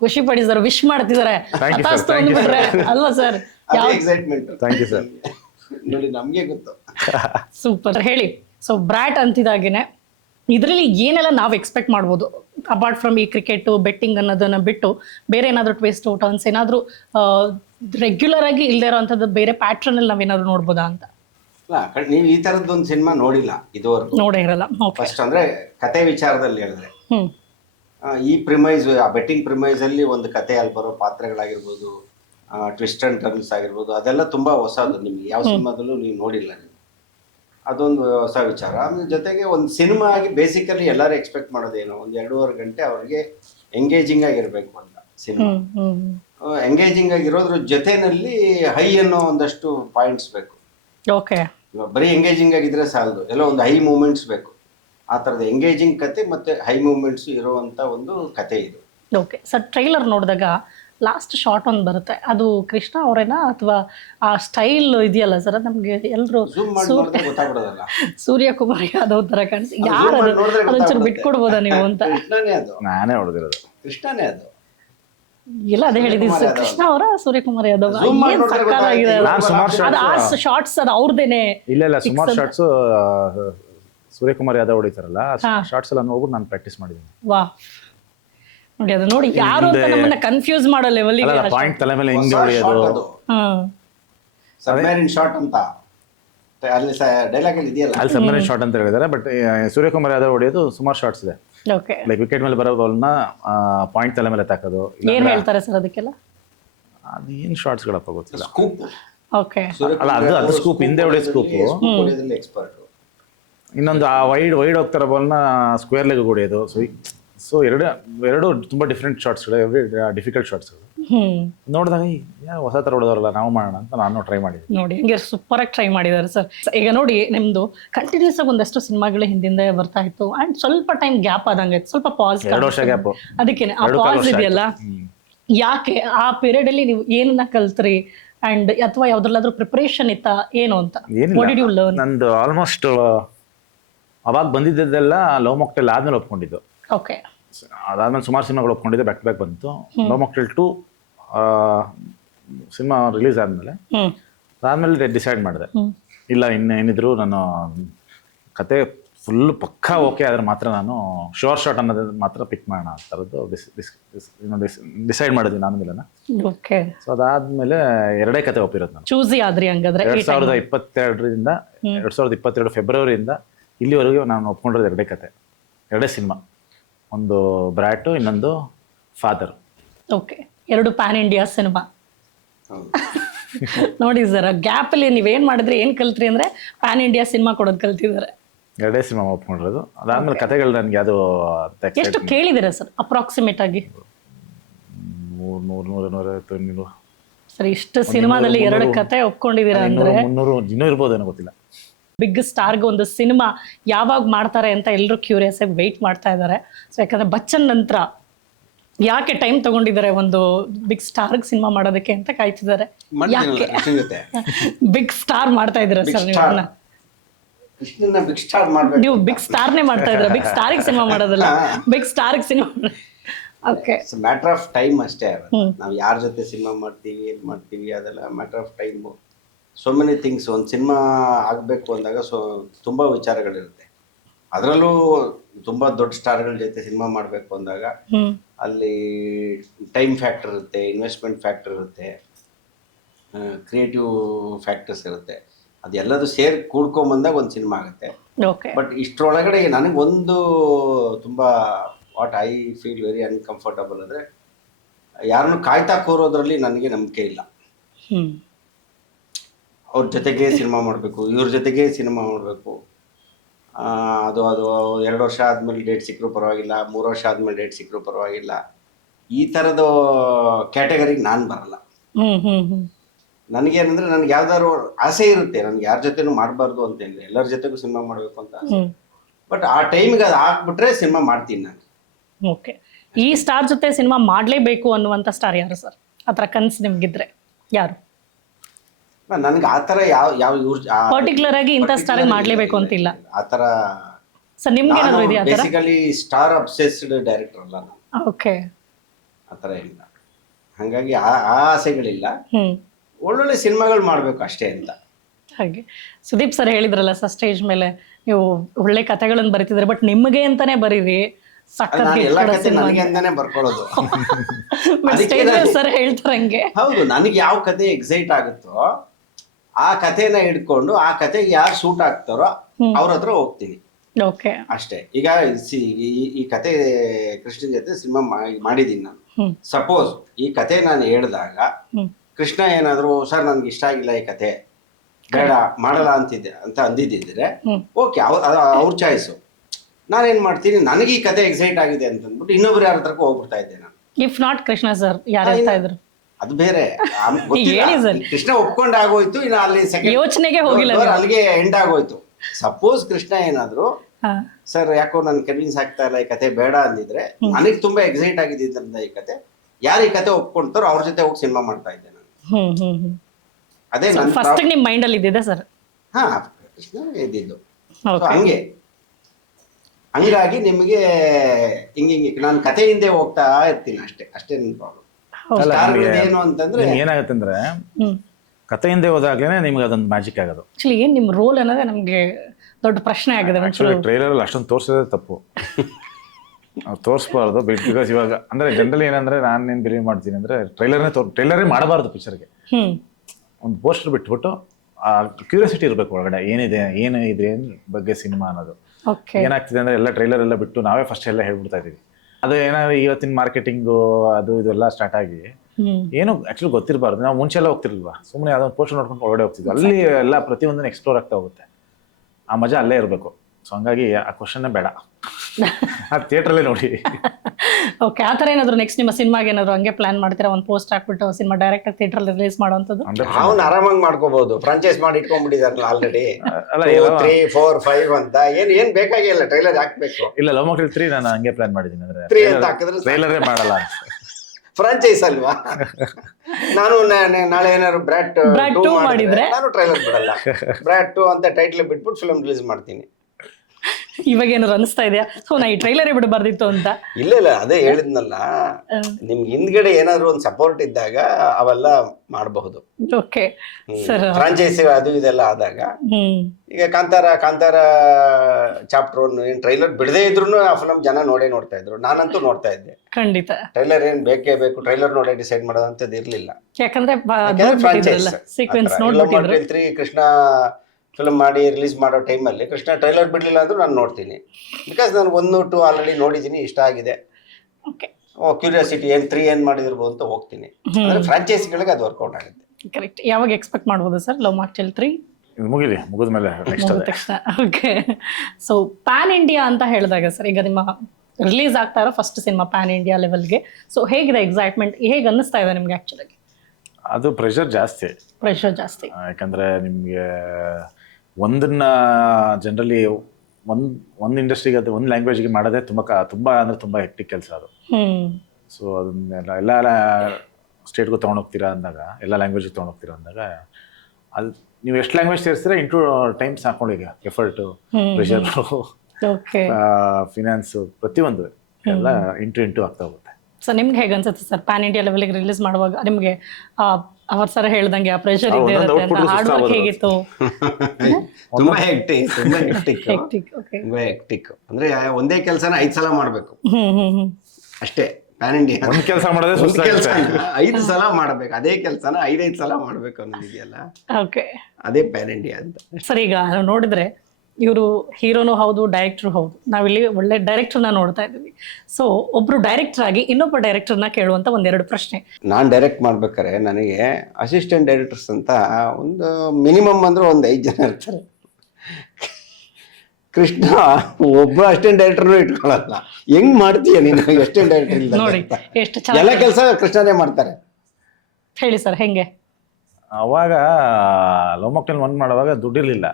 ಖುಷಿ ಪಡಿ ಸರ್ ವಿಶ್ ಮಾಡ್ತಿದಾರೆ Thank you, sir. ಹತಾಸ್ತು Thank you, ಅಂದ್ಬಿಟ್ರೆ. ಅಲ್ವಾ ಸರ್ ಅದೇ ಎಕ್ಸೈಟ್ಮೆಂಟ್ Thank you, sir. ನೋಡಿ ನಮ್ಗೆ ಗೊತ್ತು. ಸೂಪರ್ ಹೇಳಿ. ಸೊ ಬ್ರಾಟ್ ಅಂತಿದಾಗೇನೆ ಇದರಲ್ಲಿ ಏನೆಲ್ಲ ನಾವು ಎಕ್ಸ್ಪೆಕ್ಟ್ ಮಾಡ್ಬೋದು? ಅಪಾರ್ಟ್ ಫ್ರಮ್ ಈ ಕ್ರಿಕೆಟ್ ಬೆಟ್ಟಿಂಗ್ ಅನ್ನೋದನ್ನ ಬಿಟ್ಟು ಬೇರೆ ಏನಾದರೂ ಟ್ವಿಸ್ಟ್ ಟರ್ನ್ಸ್ ಏನಾದರೂ ರೆಗ್ಯುಲರ್ ಆಗಿ ಇಲ್ಲದೆ ಇರೋವಂಥದ್ದು ಬೇರೆ ಪ್ಯಾಟ್ರನ್ ಅಲ್ಲಿ ನಾವೇನಾದ್ರು ನೋಡ್ಬೋದಾ ಅಂತ? ಅಲ್ಲ ನೀವು ಈ ತರದ್ದು ಒಂದು ಸಿನಿಮಾ ನೋಡಿಲ್ಲ ಇದುವರೆಗೂ. ನೋಡಿರಲ್ಲ ಇರಲ್ಲ ಓಕೆ ಫಸ್ಟ್ ಅಂದ್ರೆ ಕತೆ ವಿಚಾರದಲ್ಲಿ ಹೇಳಿದ್ರೆ. ಹ್ಮ್. ಈ ಪ್ರಿಮೈಸ್ ಆ ಬೆಟ್ಟಿಂಗ್ ಪ್ರಿಮೈಸ್ ಅಲ್ಲಿ ಒಂದು ಕತೆ ಅಲ್ಲಿ ಬರೋ ಪಾತ್ರಗಳಾಗಿರ್ಬೋದು ಟ್ವಿಸ್ಟ್ ಅಂಡ್ ಟರ್ನ್ಸ್ ಆಗಿರ್ಬೋದು ಅದೆಲ್ಲ ತುಂಬಾ ಹೊಸದು ನಿಮ್ಗೆ. ಯಾವ ಸಿನಿಮಾದಲ್ಲೂ ನೀವು ನೋಡಿಲ್ಲ ನೀವು. ಅದೊಂದು ಹೊಸ ವಿಚಾರ. ಆಮೇಲೆ ಜೊತೆಗೆ ಒಂದು ಸಿನಿಮಾ ಆಗಿ ಬೇಸಿಕಲಿ ಎಲ್ಲರೂ ಎಕ್ಸ್ಪೆಕ್ಟ್ ಮಾಡೋದೇನು? ಒಂದು ಎರಡೂವರೆ ಗಂಟೆ ಅವ್ರಿಗೆ ಎಂಗೇಜಿಂಗ್ ಆಗಿರ್ಬೇಕು ಅಂತ ಸಿನಿಮಾ. ಎಂಗೇಜಿಂಗ್ ಆಗಿರೋದ್ರ ಜೊತೆನಲ್ಲಿ ಹೈ ಅನ್ನೋ ಒಂದಷ್ಟು ಪಾಯಿಂಟ್ಸ್ ಬೇಕು. ಓಕೆ ಇವಾಗ ಬರೀ ಎಂಗೇಜಿಂಗ್ ಆಗಿದ್ರೆ ಸಾಲದು. ಎಲ್ಲ ಒಂದು ಹೈ ಮೂಮೆಂಟ್ಸ್ ಬೇಕು. ಆ ಥರದ ಎಂಗೇಜಿಂಗ್ ಕತೆ ಮತ್ತೆ ಹೈ ಮೂಮೆಂಟ್ಸ್ ಇರುವಂತ ಒಂದು ಕತೆ ಇದು. ಓಕೆ ಸರ್ ಟ್ರೈಲರ್ ನೋಡಿದಾಗ ಲಾಸ್ಟ್ ಶಾರ್ಟ್ ಒಂದು ಬರುತ್ತೆ. ಅದು ಕೃಷ್ಣ ಅವರೇನಾ ಅಥವಾ ಆ ಸ್ಟೈಲ್ ಇದೆಯಲ್ಲ ಸರ್? ನಮ್ಗೆ ಎಲ್ಲರೂ ಸೂರ್ಯ ಕುಮಾರ್ ಯಾದವ್ ತರ ಕಾಣಿಸಿ ಯಾರು ಅದೊಂಚೂರು ಬಿಟ್ಕೊಡ್ಬೋದಾ ನೀವು ಅಂತ? ಕೃಷ್ಣನೇ ಅದು. ನಾನೇ ಹೊಡೆದಿರೋದು ಕೃಷ್ಣನೇ ಅದು. ಇಲ್ಲ ಅದೇ ಹೇಳಿದ್ವಿ ಸೂರ್ಯಕುಮಾರ್ ಯಾದವ್. ಕೃಷ್ಣ ಅವರ. ಸೂರ್ಯಕುಮಾರ್ ಯಾದವ್? ಏನ್ ಸಕ್ಕತ್ತಾಗಿದೆ ಅದು. ನಾನ್ ಸುಮಾರು ಅದು ಆ shots- ಶಾರ್ಟ್ಸ್ ಅದು ಅವ್ರದೇನೆ ಇಲ್ಲ ಇಲ್ಲ ಸುಮಾರು ಶಾರ್ಟ್ಸ್ ಸೂರ್ಯಕುಮಾರ್ ಯಾದವ್ ಹೊಡಿತಾರಲ್ಲ ಹಾ. ಶಾರ್ಟ್ಸ್ ಎಲ್ಲ ನೋಡ್ಬಿಟ್ಟು ನಾನು ಪ್ರಾಕ್ಟೀಸ್ ಮಾಡಿದ್ದೀನಿ. ವಾ. ನೋಡಿ ಅದು ನೋಡಿ ಯಾರು ಅಂತ ನಮ್ಮನ್ನ ಕನ್ಫ್ಯೂಸ್ ಮಾಡೋ ಲೆವೆಲ್ಗೆ ಅಲ್ಲ ಪಾಯಿಂಟ್ ತಲೆ ಮೇಲೆ ಹಿಂಗೆ ಹೊಡೆಯೋದು. ಅದು. ಹ್ಮ್ ಸಬ್ಮರೀನ್ ಶಾಟ್ ಅಂತ. ಅಲ್ಲಿ ಡೈಲಾಗ್ ಅಲ್ಲಿ ಇದೆಯಲ್ಲ? ಅಲ್ಲಿ ಸಬ್ಮರೀನ್ ಶಾಟ್ ಅಂತ ಹೇಳಿದ್ದಾರೆ ಬಟ್ ಸೂರ್ಯಕುಮಾರ್ ಯಾದವ್ ಹೊಡೆಯೋದು ಸುಮಾರು ಶಾರ್ಟ್ಸ್ ಇದೆ. ಲೈಕ್ ವಿಕೆಟ್ ಮೇಲೆ ಬರೋದು ಬಾಲ್ನ ಪಾಯಿಂಟ್ ತಲೆ ಮೇಲೆ ತಾಕೋದು ಏನು ಹೇಳ್ತಾರೆ ಸರ್ ಅದಕ್ಕೆಲ್ಲ? ಅದು ಏನು ಶಾರ್ಟ್ಸ್ಗಳಪ್ಪ ಗೊತ್ತಿಲ್ಲ. Scoop okay. ಅಲ್ಲ, ಅದು- ಅದು ಸ್ಕೂಪ್ ಹಿಂದೆ ಹೊಡೆ ಸ್ಕೂಪ್ ಎಕ್ಸ್ಪರ್ಟ್ ಇನ್ನೊಂದು ಆ ವೈಡ್ ವೈಡ್ ಹೋಗ್ತಾರ ಬಾಲ್ನ ಸ್ಕ್ವೇರ್ ಲೆಗ್ ಹೊಡೆಯೋದು. ಸೊ ಸೊ ಎರಡು ಎರಡು ತುಂಬ ಡಿಫ್ರೆಂಟ್ ಶಾರ್ಟ್ಸ್ಗಳು ಎವ್ರಿ ಡಿಫಿಕಲ್ಟ್ ಶಾರ್ಟ್ಸ್ಗಳು ನೋಡಿದಾಗ ಯಾವ ಹೊಸ ಥರ ಹೊಡೆದವ್ರಲ್ಲ ನಾವು ಮಾಡೋಣ ಅಂತ ನಾನು ಟ್ರೈ ಮಾಡಿದ್ದೆ ನೋಡಿ ಹಿಂಗೆ ಸೂಪರ್ ಆಗಿ ಟ್ರೈ ಮಾಡಿದ್ದಾರೆ ಸರ್ ಈಗ ನೋಡಿ ನಿಮ್ದು ಕಂಟಿನ್ಯೂಸ್ ಆಗಿ ಒಂದಷ್ಟು ಸಿನಿಮಾಗಳು ಹಿಂದಿಂದ ಬರ್ತಾ ಇತ್ತು ಅಂಡ್ ಸ್ವಲ್ಪ ಟೈಮ್ ಗ್ಯಾಪ್ ಆದಂಗೆ ಸ್ವಲ್ಪ ಪಾಸ್ ಅದಕ್ಕೆ ವರ್ಷ ಗ್ಯಾಪು ಅದಕ್ಕೇನೆ ಆ ಪಾಸ್ ಇದೆಯಲ್ಲ? ಯಾಕೆ ಆ ಪೀರಿಯಡ್ ಅಲ್ಲಿ ನೀವು ಏನನ್ನ ಕಲ್ತ್ರಿ ಅಂಡ್ ಅಥವಾ ಯಾವ್ದ್ರಲ್ಲಾದ್ರೂ ಪ್ರಿಪರೇಷನ್ ಇತ್ತಾ ಏನು ಅಂತ? ನಂದು ಆಲ್ಮೋಸ್ಟ್ ಅವಾಗ ಬಂದಿದ್ದೆಲ್ಲ ಲವ್ ಮಾಕ್ಟೆಲ್ ಆದ್ಮೇಲೆ ಒಪ್ಕೊಂಡಿದ್ದು. ಓಕೆ ಅದಾದ್ಮೇಲೆ ಸುಮಾರು ಸಿನಿಮಾಗಳು ಒಪ್ಕೊಂಡಿದ್ದೆ ಬ್ಯಾಕ್ ಟು ಬ್ಯಾಕ್ ಬಂತು. Love mocktail two cinema release ಆದಮೇಲೆ ಆದ್ಮೇಲೆ ಡಿಸೈಡ್ ಮಾಡಿದೆ. ಇಲ್ಲ ಇಲ್ಲ ಇನ್ನೇನಿದ್ರು ನಾನು ಕತೆ ಫುಲ್ ಪಕ್ಕಾ ಓಕೆ ಆದ್ರೆ ಮಾತ್ರ ನಾನು ಶೋರ್ ಶಾಟ್ ಅನ್ನೋದು ಮಾತ್ರ ಪಿಕ್ ಮಾಡೋಣ ಆ ಥರದ್ದು ಡಿಸೈಡ್ ಮಾಡಿದ್ವಿ ನಾನು ಮಿಲನ. ಓಕೆ ಸೊ ಅದಾದ್ಮೇಲೆ ಎರಡೇ ಕತೆ ಒಪ್ಪಿರೋದು ನಾನು. ಚೂಸಿ ಆದ್ರಿ ಹಂಗಾದ್ರೆ ಎರಡ್ ಸಾವಿರದ ಇಪ್ಪತ್ತೆರಡರಿಂದ ಎರಡ್ ಸಾವಿರದ ಇಪ್ಪತ್ತೆರಡು ಫೆಬ್ರವರಿಯಿಂದ ಇಲ್ಲಿವರೆಗೂ ನಾನು ಒಪ್ಕೊಂಡಿರೋದು ಎರಡೇ ಕತೆ. ಎರಡೇ ಸಿನಿಮಾ. ಒಂದು ಬ್ರ್ಯಾಟು ಇನ್ನೊಂದು ಫಾದರ್ ಓಕೆ ಎರಡು ಪ್ಯಾನ್ ಇಂಡಿಯಾ ಸಿನಿಮಾ ನೋಡಿ ಸರ್ ಗ್ಯಾಪ್ ಅಲ್ಲಿ ಏನ್ ಮಾಡಿದ್ರಿ ಏನ್ ಕಲ್ತ್ರಿ ಅಂದ್ರೆ ಪ್ಯಾನ್ ಇಂಡಿಯಾ ಸಿನಿಮಾ ಕೊಡೋದು ಕಲ್ತಿದ್ದಾರೆ. ಎರಡೇ ಸಿನಿಮಾ ಒಪ್ಕೊಂಡಿರೋದು ಅದಾದ್ಮೇಲೆ ಕತೆಗಳು ನನಗೆ ಅದು ಎಷ್ಟು ಕೇಳಿದಿರ ಸರ್ ಅಪ್ರಾಕ್ಸಿಮೇಟ್ ಆಗಿ? ನೂರು ನೂರು ನೂರ ನೂರೈವತ್ತು ಇನ್ನೂರು. ಸರ್ ಇಷ್ಟು ಸಿನಿಮಾದಲ್ಲಿ ಎರಡು ಕತೆ ಒಪ್ಕೊಂಡಿದ್ದೀರಾ ಅಂದ್ರೆ? ಮುನ್ನೂರು ಇನ್ನೂ ಇರ್ಬೋದೇನೋ ಗೊತ್ತಿಲ್ಲ. ಬಿಗ್ ಸ್ಟಾರ್ಗೆ ಒಂದು ಸಿನಿಮಾ ಯಾವಾಗ ಮಾಡ್ತಾರೆ ಅಂತ ಎಲ್ಲರೂ ಕ್ಯೂರಿಯಸ್ ಆಗಿ ವೆಯ್ಟ್ ಮಾಡ್ತಾ ಇದ್ದಾರೆ. ಸೊ ಯಾಕಂದ್ರೆ ಬಚ್ಚನ್ ನಂತರ ಯಾಕೆ ಟೈಮ್ ತಗೊಂಡಿದ್ದಾರೆ ಒಂದು ಬಿಗ್ ಸ್ಟಾರ್ ಸಿನಿಮಾ ಮಾಡೋದಕ್ಕೆ ಅಂತ ಕಾಯ್ತಿದ್ದಾರೆ. ಯಾಕೆ? ಬಿಗ್ ಸ್ಟಾರ್ ಮಾಡ್ತಾ ಇದ್ದೀರಾ ಸರ್ ನೀವು. ಬಿಗ್ ಸ್ಟಾರ್ ಮಾಡ್ಬೇಕು. ನೀವು ಬಿಗ್ ಸ್ಟಾರ್ನೇ ಮಾಡ್ತಾ ಇದ್ದೀರಾ? ಬಿಗ್ ಸ್ಟಾರಿಗೆ ಸಿನಿಮಾ ಮಾಡೋದಲ್ಲ. Big ಸ್ಟಾರ್ಗೆ cinema okay matter of time ಅಷ್ಟೇ. ನಾವು ಯಾರ ಜೊತೆ ಸಿನಿಮಾ ಮಾಡ್ತೀವಿ ಏನು ಮಾಡ್ತೀವಿ ಅದೆಲ್ಲ matter of time so many things ಒಂದು ಸಿನಿಮಾ ಆಗಬೇಕು ಅಂದಾಗ ಸೊ ತುಂಬ ವಿಚಾರಗಳಿರುತ್ತೆ. ಅದರಲ್ಲೂ ತುಂಬಾ ದೊಡ್ಡ ಸ್ಟಾರ್ಗಳ ಜೊತೆ ಸಿನಿಮಾ ಮಾಡಬೇಕು ಅಂದಾಗ ಅಲ್ಲಿ ಟೈಮ್ ಫ್ಯಾಕ್ಟರ್ ಇರುತ್ತೆ ಇನ್ವೆಸ್ಟ್ಮೆಂಟ್ ಫ್ಯಾಕ್ಟರ್ ಇರುತ್ತೆ ಕ್ರಿಯೇಟಿವ್ ಫ್ಯಾಕ್ಟರ್ಸ್ ಇರುತ್ತೆ. ಅದೆಲ್ಲದೂ ಸೇರಿ ಕೂಡ್ಕೊಂಬಂದಾಗ ಒಂದು ಸಿನಿಮಾ ಆಗುತ್ತೆ. ಬಟ್ ಇಷ್ಟರೊಳಗಡೆ ನನಗೆ ಒಂದು ತುಂಬ what I feel very uncomfortable ಅಂದರೆ ಯಾರನ್ನು ಕಾಯ್ತಾ ಕೂರೋದ್ರಲ್ಲಿ ನನಗೆ ನಂಬಿಕೆ ಇಲ್ಲ. ಅವ್ರ ಜೊತೆಗೆ ಸಿನಿಮಾ ಮಾಡಬೇಕು ಇವ್ರ ಜೊತೆಗೆ ಸಿನಿಮಾ ಮಾಡಬೇಕು. ಅದು ಅದು ಎರಡು ವರ್ಷ ಆದಮೇಲೆ ಡೇಟ್ ಸಿಕ್ಕರೂ ಪರವಾಗಿಲ್ಲ ಮೂರು ವರ್ಷ ಆದಮೇಲೆ ಡೇಟ್ ಸಿಕ್ಕರೂ ಪರವಾಗಿಲ್ಲ. ಈ ಥರದ ಕ್ಯಾಟಗರಿಗೆ ನಾನು ಬರಲ್ಲ. ನನಗೇನಂದ್ರೆ ನನಗೆ ಯಾವ್ದಾದ್ರು ಆಸೆ ಇರುತ್ತೆ ನನಗೆ ಯಾರ ಜೊತೆನೂ ಮಾಡಬಾರ್ದು ಅಂತ ಹೇಳಿದ್ರೆ ಎಲ್ಲರ ಜೊತೆಗೂ ಸಿನಿಮಾ ಮಾಡಬೇಕು ಅಂತ ಆಸೆ. ಬಟ್ ಆ ಟೈಮಿಗೆ ಅದು ಹಾಕ್ಬಿಟ್ರೆ ಸಿನಿಮಾ ಮಾಡ್ತೀನಿ ನಾನು. ಓಕೆ. ಈ ಸ್ಟಾರ್ ಜೊತೆ ಸಿನಿಮಾ ಮಾಡಲೇಬೇಕು ಅನ್ನುವಂಥ ಸ್ಟಾರ್ ಯಾರು ಸರ್? ಆ ಥರ ಕನ್ಸು ನಿಮ್ಗಿದ್ರೆ ಯಾರು? ನನಗೆ ಆ ಥರ ಯಾವ ಯಾವ ಇವ್ರ ಪರ್ಟಿಕ್ಯುಲರ್ ಆಗಿ ಇಂಥ ಸ್ಟಾರ್ ಮಾಡ್ಲೇಬೇಕು ಅಂತಿಲ್ಲ. ಆ ಥರ ಸರ್ ನಿಮ್ಗೆ ಏನಾದರೂ ಇದೆಯಾ ಆ ಥರ? ಬೇಸಿಕಲಿ ಸ್ಟಾರ್ ಅಬ್ಸೆಸ್ಡ್ ಡೈರೆಕ್ಟರ್ ಅಲ್ಲ ನಾನು. ಓಕೆ ಆ ಥರ ಇಲ್ಲ. ಹಾಗಾಗಿ ಆ ಆ ಆಸೆಗಳಿಲ್ಲ. ಒಳ್ಳೊಳ್ಳೆ ಸಿನಿಮಾಗಳು ಮಾಡಬೇಕು ಅಷ್ಟೇ ಅಂತ. ಹಾಗೆ. ಸುದೀಪ್ ಸರ್ ಹೇಳಿದ್ರಲ್ಲ ಸರ್ ಸ್ಟೇಜ್ ಮೇಲೆ ನೀವು ಒಳ್ಳೆ ಕಥೆಗಳನ್ನು ಬರೀತಿದ್ರೆ ಬಟ್ ನಿಮಗೆ ಅಂತಾನೆ ಬರೀರಿ. ಬರ್ಕೊಳ್ಳೋದು. ಸರ್ ಹೇಳ್ತಾರೆ ಹಂಗೆ. ಹೌದು ನನಗೆ ಯಾವ ಕತೆ ಎಕ್ಸೈಟ್ ಆಗುತ್ತೋ ಆ ಕಥೆನ ಹಿಡ್ಕೊಂಡು ಆ ಕತೆಗೆ ಯಾರು ಸೂಟ್ ಆಗ್ತಾರೋ ಅವ್ರ ಹತ್ರ ಹೋಗ್ತೀನಿ. ಅಷ್ಟೇ. ಈಗ ಸಿ ಈ- ಕತೆ ಕೃಷ್ಣನ್ ಜೊತೆ ಸಿನಿಮಾ ಮಾಡಿದೀನಿ ನಾನು. ಸಪೋಸ್ ಈ ಕತೆ ನಾನು ಹೇಳಿದಾಗ ಕೃಷ್ಣ ಏನಾದ್ರು ಸರ್ ನನ್ಗೆ ಇಷ್ಟ ಆಗಿಲ್ಲ ಈ ಕತೆ ಬೇಡ ಮಾಡಲ್ಲ ಅಂತಿದ್ದೆ ಅಂತ ಅಂದಿದ್ದಿದ್ರೆ. ಓಕೆ ಅವ್ರ ಚಾಯ್ಸು ನಾನೇನ್ ಮಾಡ್ತೀನಿ? ನನಗೆ ಈ ಕತೆ ಎಕ್ಸೈಟ್ ಆಗಿದೆ ಅಂತಂದ್ಬಿಟ್ಟು ಇನ್ನೊಬ್ರು ಯಾರ ಹತ್ರಕ್ಕೂ ಹೋಗ್ಬಿಡ್ತಾ ಇದ್ದೆ ನಾನು. ಇಫ್ ನಾಟ್ ಕೃಷ್ಣ ಸರ್ ಯಾರು ಇದ್ರು? ಅದು ಬೇರೆ. ಆಮ್- ಗೊತ್ತಿಲ್ಲ. ಹೇಳಿ sir. ಈ ಕೃಷ್ಣ ಒಪ್ಕೊಂಡ್ ಆಗೋಯ್ತು ಇನ್ನು ಅಲ್ಲಿ ಯೋಚನೆಗೆ ಹೋಗಿಲ್ಲ ಅಲ್ಲಿಗೆ ಎಂಡ್ ಆಗೋಯ್ತು. ಸಪೋಸ್ ಕೃಷ್ಣ ಏನಾದ್ರು ಹಾ. ಸರ್ ಯಾಕೋ ನನ್ ಕನ್ವಿನ್ಸ್ ಆಗ್ತಾ ಇಲ್ಲ ಈ ಕತೆ ಬೇಡ ಅಂದಿದ್ರೆ ನನಗೆ ತುಂಬಾ ಎಕ್ಸೈಟ್ ಆಗಿದ್ದರಿಂದ ಈ ಕತೆ ಯಾರು ಈ ಕತೆ ಒಪ್ಕೊಂತಾರೋ ಅವ್ರ ಜೊತೆ ಹೋಗಿ ಸಿನಿಮಾ ಮಾಡ್ತಾ ಇದ್ದೆ ನಾನು. ಹ್ಮ್ ಹ್ಮ್ ಹ್ಮ್. ಅದೇ ನನ್ನ ಫಸ್ಟ್ ನಿಮ್ ಮೈಂಡ್ ಅಲ್ಲಿ ಇದ್ದಿದೆ ಸರ್? ಹಾ ಕೃಷ್ಣ ಇದ್ದಿದ್ದು. So ಓಕೆ ಹಂಗೆ. ಹಂಗಾಗಿ ನಿಮಗೆ ಹಿಂಗೆ ಹಿಂಗೆ ನಾನು ಕತೆ ಹಿಂದೆ ಹೋಗ್ತಾ ಇರ್ತೀನಿ ಅಷ್ಟೇ. ಅಷ್ಟೇ ನನ್ನ ಪ್ರಾಬ್ಲಮ್ ಏನು ಅಂತಂದ್ರೆ ನಿಮ್ಗೆ ಏನಾಗುತ್ತೆ ಅಂದ್ರೆ ಕಥೆಯಿಂದ ಹೋದಾಗ್ಲೇನೆ ಹೋದಾಗ್ಲೇ ನಿಮ್ಗೆ ಅದೊಂದು ಮ್ಯಾಜಿಕ್ ಆಗೋದು. ಆಕ್ಚುಲಿ ಏನ್ ನಿಮ್ ರೋಲ್ ಅನ್ನೋದೇ ನಮ್ಗೆ ದೊಡ್ಡ ಪ್ರಶ್ನೆ ಆಗಿದೆ. ಒಂಚೂರು ಟ್ರೈಲರ್ ಟ್ರೈಲರಲ್ಲಿ ಅಷ್ಟೊಂದು ತೋರಿಸೋದೇ ತಪ್ಪು. ನಾವು ತೋರಿಸ್ಬಾರ್ದು ಬಿಕಾಸ್ ಇವಾಗ ಅಂದ್ರೆ ಜನರಲಿ ಏನಂದ್ರೆ ನಾನು ಏನು ಬಿಲೀವ್ ಮಾಡ್ತೀನಿ ಅಂದ್ರೆ ಟ್ರೈಲರ್ನೇ ತೋರ್ ಟ್ರೈಲರೇ ಮಾಡಬಾರ್ದು ಪಿಕ್ಚರ್ಗೆ ಒಂದು ಪೋಸ್ಟರ್ ಬಿಟ್ಬಿಟ್ಟು ಆ ಕ್ಯೂರಿಯಾಸಿಟಿ ಇರಬೇಕು ಒಳಗಡೆ ಏನಿದೆ ಏನು ಇದೆ ಬಗ್ಗೆ ಸಿನಿಮಾ ಅನ್ನೋದು. ಓಕೆ ಏನಾಗ್ತಿದೆ ಅಂದ್ರೆ ಎಲ್ಲ ಟ್ರೈಲರ್ ಎಲ್ಲ ಬಿಟ್ಟು ನಾವೇ ಫಸ್ಟ್ ಎಲ್ಲ ಹೇಳ್ಬಿಡ್ತಾ ಇದೀವಿ. ಅದು ಏನಾದ್ರು ಇವತ್ತಿನ ಮಾರ್ಕೆಟಿಂಗು ಅದು ಇದೆಲ್ಲ ಸ್ಟಾರ್ಟ್ ಆಗಿ ಏನು ಆಕ್ಚುಲಿ ಗೊತ್ತಿರಬಾರ್ದು. ನಾವು ಮುಂಚೆ ಎಲ್ಲ ಹೋಗ್ತಿರ್ಲ್ವಾ ಸುಮ್ಮನೆ ಅದೊಂದು ಪೋಸ್ಟ್ ನೋಡ್ಕೊಂಡು ಒಳಗಡೆ ಹೋಗ್ತಿದ್ವಿ. ಅಲ್ಲಿ ಎಲ್ಲ ಪ್ರತಿಯೊಂದನ್ನು ಎಕ್ಸ್ಪ್ಲೋರ್ ಆಗ್ತಾ ಹೋಗುತ್ತೆ. ಆ ಮಜಾ ಅಲ್ಲೇ ಇರಬೇಕು. ಸೊ ಹಂಗಾಗಿ ಆ ಕ್ವಶನ್ನೇ ಬೇಡ. ಆ ಥಿಯೇಟ್ರಲ್ಲೇ ನೋಡಿ. ಓಕೆ ಆ ಥರ ಏನಾದ್ರು ನೆಕ್ಸ್ಟ್ ನಿಮ್ಮ ಸಿನಿಮಾಗೆ ಏನಾದ್ರು ಹಂಗೆ ಪ್ಲಾನ್ ಮಾಡ್ತೀರಾ? ಒಂದು ಪೋಸ್ಟ್ ಹಾಕ್ಬಿಟ್ಟು ಸಿನಿಮಾ ಡೈರೆಕ್ಟ್ ಆಗಿ ಥಿಯೇಟ್ರಲ್ಲಿ ರಿಲೀಸ್ ಮಾಡುವಂಥದ್ದು ಅವ್ನು ಆರಾಮಾಗಿ ಮಾಡ್ಕೋಬಹುದು ಫ್ರಾಂಚೈಸ್ ಮಾಡಿ ಇಟ್ಕೊಂಡ್ಬಿಟ್ಟಿದಾರಲ್ಲ ಆಲ್ರೆಡಿ ತ್ರೀ ಫೋರ್ ಫೈವ್ ಅಂತ. ಏನು ಏನ್ ಬೇಕಾಗಿಲ್ಲ ಟ್ರೈಲರ್ ಹಾಕ್ಬೇಕು. ಇಲ್ಲ ಲವ್ ಮಕ್ಕಳು ತ್ರೀ ನಾನು ಹಂಗೆ ಪ್ಲಾನ್ ಮಾಡಿದ್ದೀನಿ ಅಂದ್ರೆ. ತ್ರೀ ಅಂತ ಹಾಕಿದ್ರೆ ಟ್ರೈಲರೇ ಮಾಡಲ್ಲ ಫ್ರಾಂಚೈಸ್ ಅಲ್ವಾ? ನಾನು ನಾಳೆ ಏನಾದ್ರು ಬ್ರಾಟ್ ಟೂ ಮಾಡಿದ್ರೆ ಮಾಡಿದ್ರೆ? ನಾನು ಟ್ರೈಲರ್ ಬಿಡಲ್ಲ. ಬ್ರಾಟ್ ಟೂ ಅಂತ ಟೈಟ್ಲ್ ಬಿಟ್ಬಿಟ್ಟು ಫಿಲ್ಮ್ ರಿಲೀಸ್ ಮಾಡ್ತೀನಿ. ಇವಾಗ ಏನಾದ್ರು ಅನಿಸ್ತಾ ಇದೆಯಾ? ಸೊ ನಾ ಈ ಟ್ರೈಲರೇ ಬಿಡಬಾರ್ದಿತ್ತು ಅಂತ. ಇಲ್ಲ ಇಲ್ಲ ಅದೇ ಹೇಳಿದ್ನಲ್ಲ. ನಿಮ್ಗೆ ಹಿಂದ್ಗಡೆ ಏನಾದ್ರು ಒಂದು ಸಪೋರ್ಟ್ ಇದ್ದಾಗ ಅವೆಲ್ಲ ಮಾಡಬಹುದು. ಓಕೆ. ಸರ್ ಫ್ರಾಂಚೈಸಿ ಅದು ಇದೆಲ್ಲ ಆದಾಗ. ಈಗ ಕಾಂತಾರ ಕಾಂತಾರ ಚಾಪ್ಟರ್ ಒನ್ ಏನ್ ಟ್ರೈಲರ್ ಬಿಡದೇ ಇದ್ರು ಆ ಫಿಲಮ್ ಜನ ನೋಡೇ ನೋಡ್ತಾ ಇದ್ರು. ನಾನಂತೂ ನೋಡ್ತಾ ಇದ್ದೆ. ಖಂಡಿತ. ಟ್ರೈಲರ್ ಏನ್ ಬೇಕೇ ಬೇಕು ಟ್ರೈಲರ್ ನೋಡಿ ಡಿಸೈಡ್ ಮಾಡೋದಂತದ್ದು ಇರ್ಲಿಲ್ಲ ಯಾಕಂದ್ರೆ franchise sequence three Krishna film ಮಾಡಿ ರಿಲೀಸ್ ಮಾಡೋ ಟೈಮಲ್ಲಿ ಕೃಷ್ಣ ಟ್ರೈಲರ್ ಬಿಡ್ಲಿಲ್ಲ ಅಂದರೂ ನಾನು ನೋಡ್ತೀನಿ. ಬಿಕಾಸ್ ನಾನು ಒಂದು ಟು ಆಲ್ರೆಡಿ ನೋಡಿದ್ದೀನಿ ಇಷ್ಟ ಆಗಿದೆ. ಓಕೆ ಓ ಕ್ಯೂರಿಯಾಸಿಟಿ ಏನು ತ್ರೀ ಏನು ಮಾಡಿದಿರ್ಬೋದು ಅಂತ ಹೋಗ್ತೀನಿ. ಅಂದ್ರೆ ಫ್ರಾಂಚೈಸಿಗಳಿಗೆ ಅದು ವರ್ಕೌಟ್ ಆಗುತ್ತೆ. ಕರೆಕ್ಟ್ ಯಾವಾಗ ಎಕ್ಸ್ಪೆಕ್ಟ್ ಮಾಡ್ಬೋದು ಸರ್ ಲವ್ ಮಾರ್ಚಲ್ ತ್ರೀ ಇದು ಮುಗಿಲಿ ಮುಗಿದ ಮೇಲೆ ನೆಕ್ಸ್ಟ್ ಮುಗಿದ ತಕ್ಷಣ. ಓಕೆ ಸೊ ಪ್ಯಾನ್ ಇಂಡಿಯಾ ಅಂತ ಹೇಳಿದಾಗ ಸರ್ ಈಗ ನಿಮ್ಮ ರಿಲೀಸ್ ಆಗ್ತಾ ಇರೋ ಫಸ್ಟ್ ಸಿನಿಮಾ ಪ್ಯಾನ್ ಇಂಡಿಯಾ ಲೆವೆಲ್ಗೆ ಸೊ ಹೇಗಿದೆ ಎಕ್ಸೈಟ್ಮೆಂಟ್ ಹೇಗೆ ಅನ್ನಿಸ್ತಾ ಇದೆ ನಿಮ್ಗೆ ಆ್ಯಕ್ಚುಲಾಗಿ ಅದು ಪ್ರೆಷರ್ ಜಾಸ್ತಿ. ಪ್ರೆಷರ್ ಜಾಸ್ತಿ. ಯಾಕಂದ್ರೆ ನಿಮಗೆ ಒಂದನ್ನ ಜನರಲಿ ಒಂದು ಒಂದು ಇಂಡಸ್ಟ್ರಿಗೆ ಅದು ಒಂದು ಲ್ಯಾಂಗ್ವೇಜ್ಗೆ ಮಾಡೋದೇ ತುಂಬ ಕ ಅಂದ್ರೆ ತುಂಬಾ ತುಂಬ ಹೆಕ್ಟಿಕ್ ಕೆಲಸ ಅದು. ಸೊ ಅದನ್ನೆಲ್ಲ ಎಲ್ಲ ಸ್ಟೇಟ್ಗೂ ತೊಗೊಂಡೋಗ್ತೀರಾ ಅಂದಾಗ ಎಲ್ಲ ಲ್ಯಾಂಗ್ವೇಜ್ಗೆ ತೊಗೊಂಡೋಗ್ತೀರಾ ಅಂದಾಗ ಅದು ನೀವು ಎಷ್ಟು ಲ್ಯಾಂಗ್ವೇಜ್ ಸೇರಿಸಿದ್ರೆ ಇಂಟು ಟೈಮ್ಸ್ ಹಾಕೊಂಡು ಈಗ ಎಫರ್ಟು. ಪ್ರೆಷರು ಓಕೆ ಫಿನಾನ್ಸು ಪ್ರತಿಯೊಂದು ಎಲ್ಲ ಇಂಟು ಇಂಟು ಆಗ್ತಾ ಹೋಗುತ್ತೆ. ಸೊ ನಿಮ್ಗೆ ಹೇಗೆ ಅನ್ಸುತ್ತೆ ಸರ್? ಪ್ಯಾನ್ ಇಂಡಿಯಾ ಲೆವೆಲ್ಗೆ ರಿಲೀಸ್ ಮಾಡುವಾಗ ನಿಮಗೆ ಅವ್ರ ಸರ್ ಹೇಳ್ದಂಗೆ ಆ ಪ್ರೆಷರ್ ಇದೆ ಇರುತ್ತೆ ಅಂತ. Output ಹಾರ್ಡ್ ವರ್ಕ್ ಸುಸ್ತಾಗೋದು. ಹೇಗಿತ್ತು ತುಂಬಾ ಹೆಕ್ಟಿಕ್ ತುಂಬಾ ಹೆಕ್ಟಿಕ್ ಹೆಕ್ಟಿಕ್ ಓಕೆ ತುಂಬಾ ಹೆಕ್ಟಿಕ್ ಅಂದ್ರೆ ಒಂದೇ ಕೆಲಸನ ಐದ್ ಸಲ ಮಾಡ್ಬೇಕು. ಹ್ಮ್ ಹ್ಮ್ ಹ್ಮ್. ಅಷ್ಟೇ ಪ್ಯಾನ್ ಇಂಡಿಯಾ ಒಂದು ಕೆಲಸ ಮಾಡದೆ ಸುಸ್ತಾಗುತ್ತೆ. ಐದು ಸಲ ಮಾಡ್ಬೇಕು. ಅದೇ ಕೆಲಸನ ಐದೈದು ಸಲ ಮಾಡ್ಬೇಕು ಅನ್ನೋದಿದೆಯಲ್ಲ ಓಕೆ ಅದೇ ಪ್ಯಾನ್ ಇಂಡಿಯಾ ಅಂತ. ಸರಿ ಈಗ ನೋಡಿದ್ರೆ ಇವರು ಹೀರೋನು ಹೌದು ಡೈರೆಕ್ಟ್ರು ಹೌದು. ನಾವಿಲ್ಲಿ ಒಳ್ಳೆ ಡೈರೆಕ್ಟರ್ನ ನೋಡ್ತಾ ಇದ್ದೀವಿ. ಸೊ ಒಬ್ರು ಡೈರೆಕ್ಟರ್ ಆಗಿ ಇನ್ನೊಬ್ಬ ಡೈರೆಕ್ಟರ್ನ ಕೇಳುವಂತ ಒಂದೆರಡು ಪ್ರಶ್ನೆ. ನಾನು ಡೈರೆಕ್ಟ್ ಮಾಡ್ಬೇಕಾರೆ ನನಗೆ ಅಸಿಸ್ಟೆಂಟ್ ಡೈರೆಕ್ಟರ್ಸ್ ಅಂತ ಒಂದು ಮಿನಿಮಮ್ ಅಂದ್ರೆ ಒಂದು ಐದು ಜನ ಇರ್ತಾರೆ. ಕೃಷ್ಣ ಒಬ್ಬ ಅಸಿಸ್ಟೆಂಟ್ ಡೈರೆಕ್ಟರ್ನು ಇಟ್ಕೊಳ್ಳಲ್ಲ ಹೆಂಗ್ ಮಾಡ್ತೀಯ ನೀನು? ಅಸಿಸ್ಟೆಂಟ್ ಡೈರೆಕ್ಟರ್ ಇಲ್ಲ ನೋಡಿ ಎಷ್ಟು ಎಲ್ಲ ಚೆನ್ನಾಗಿ ಕೆಲಸ ಕೃಷ್ಣನೇ ಮಾಡ್ತಾರೆ. ಹೇಳಿ ಸರ್ ಹೆಂಗೆ? ಅವಾಗ ಲೋಮಕ್ಟಲ್ ಒಂದು ಮಾಡುವಾಗ ದುಡ್ಡಿರ್ಲಿಲ್ಲ.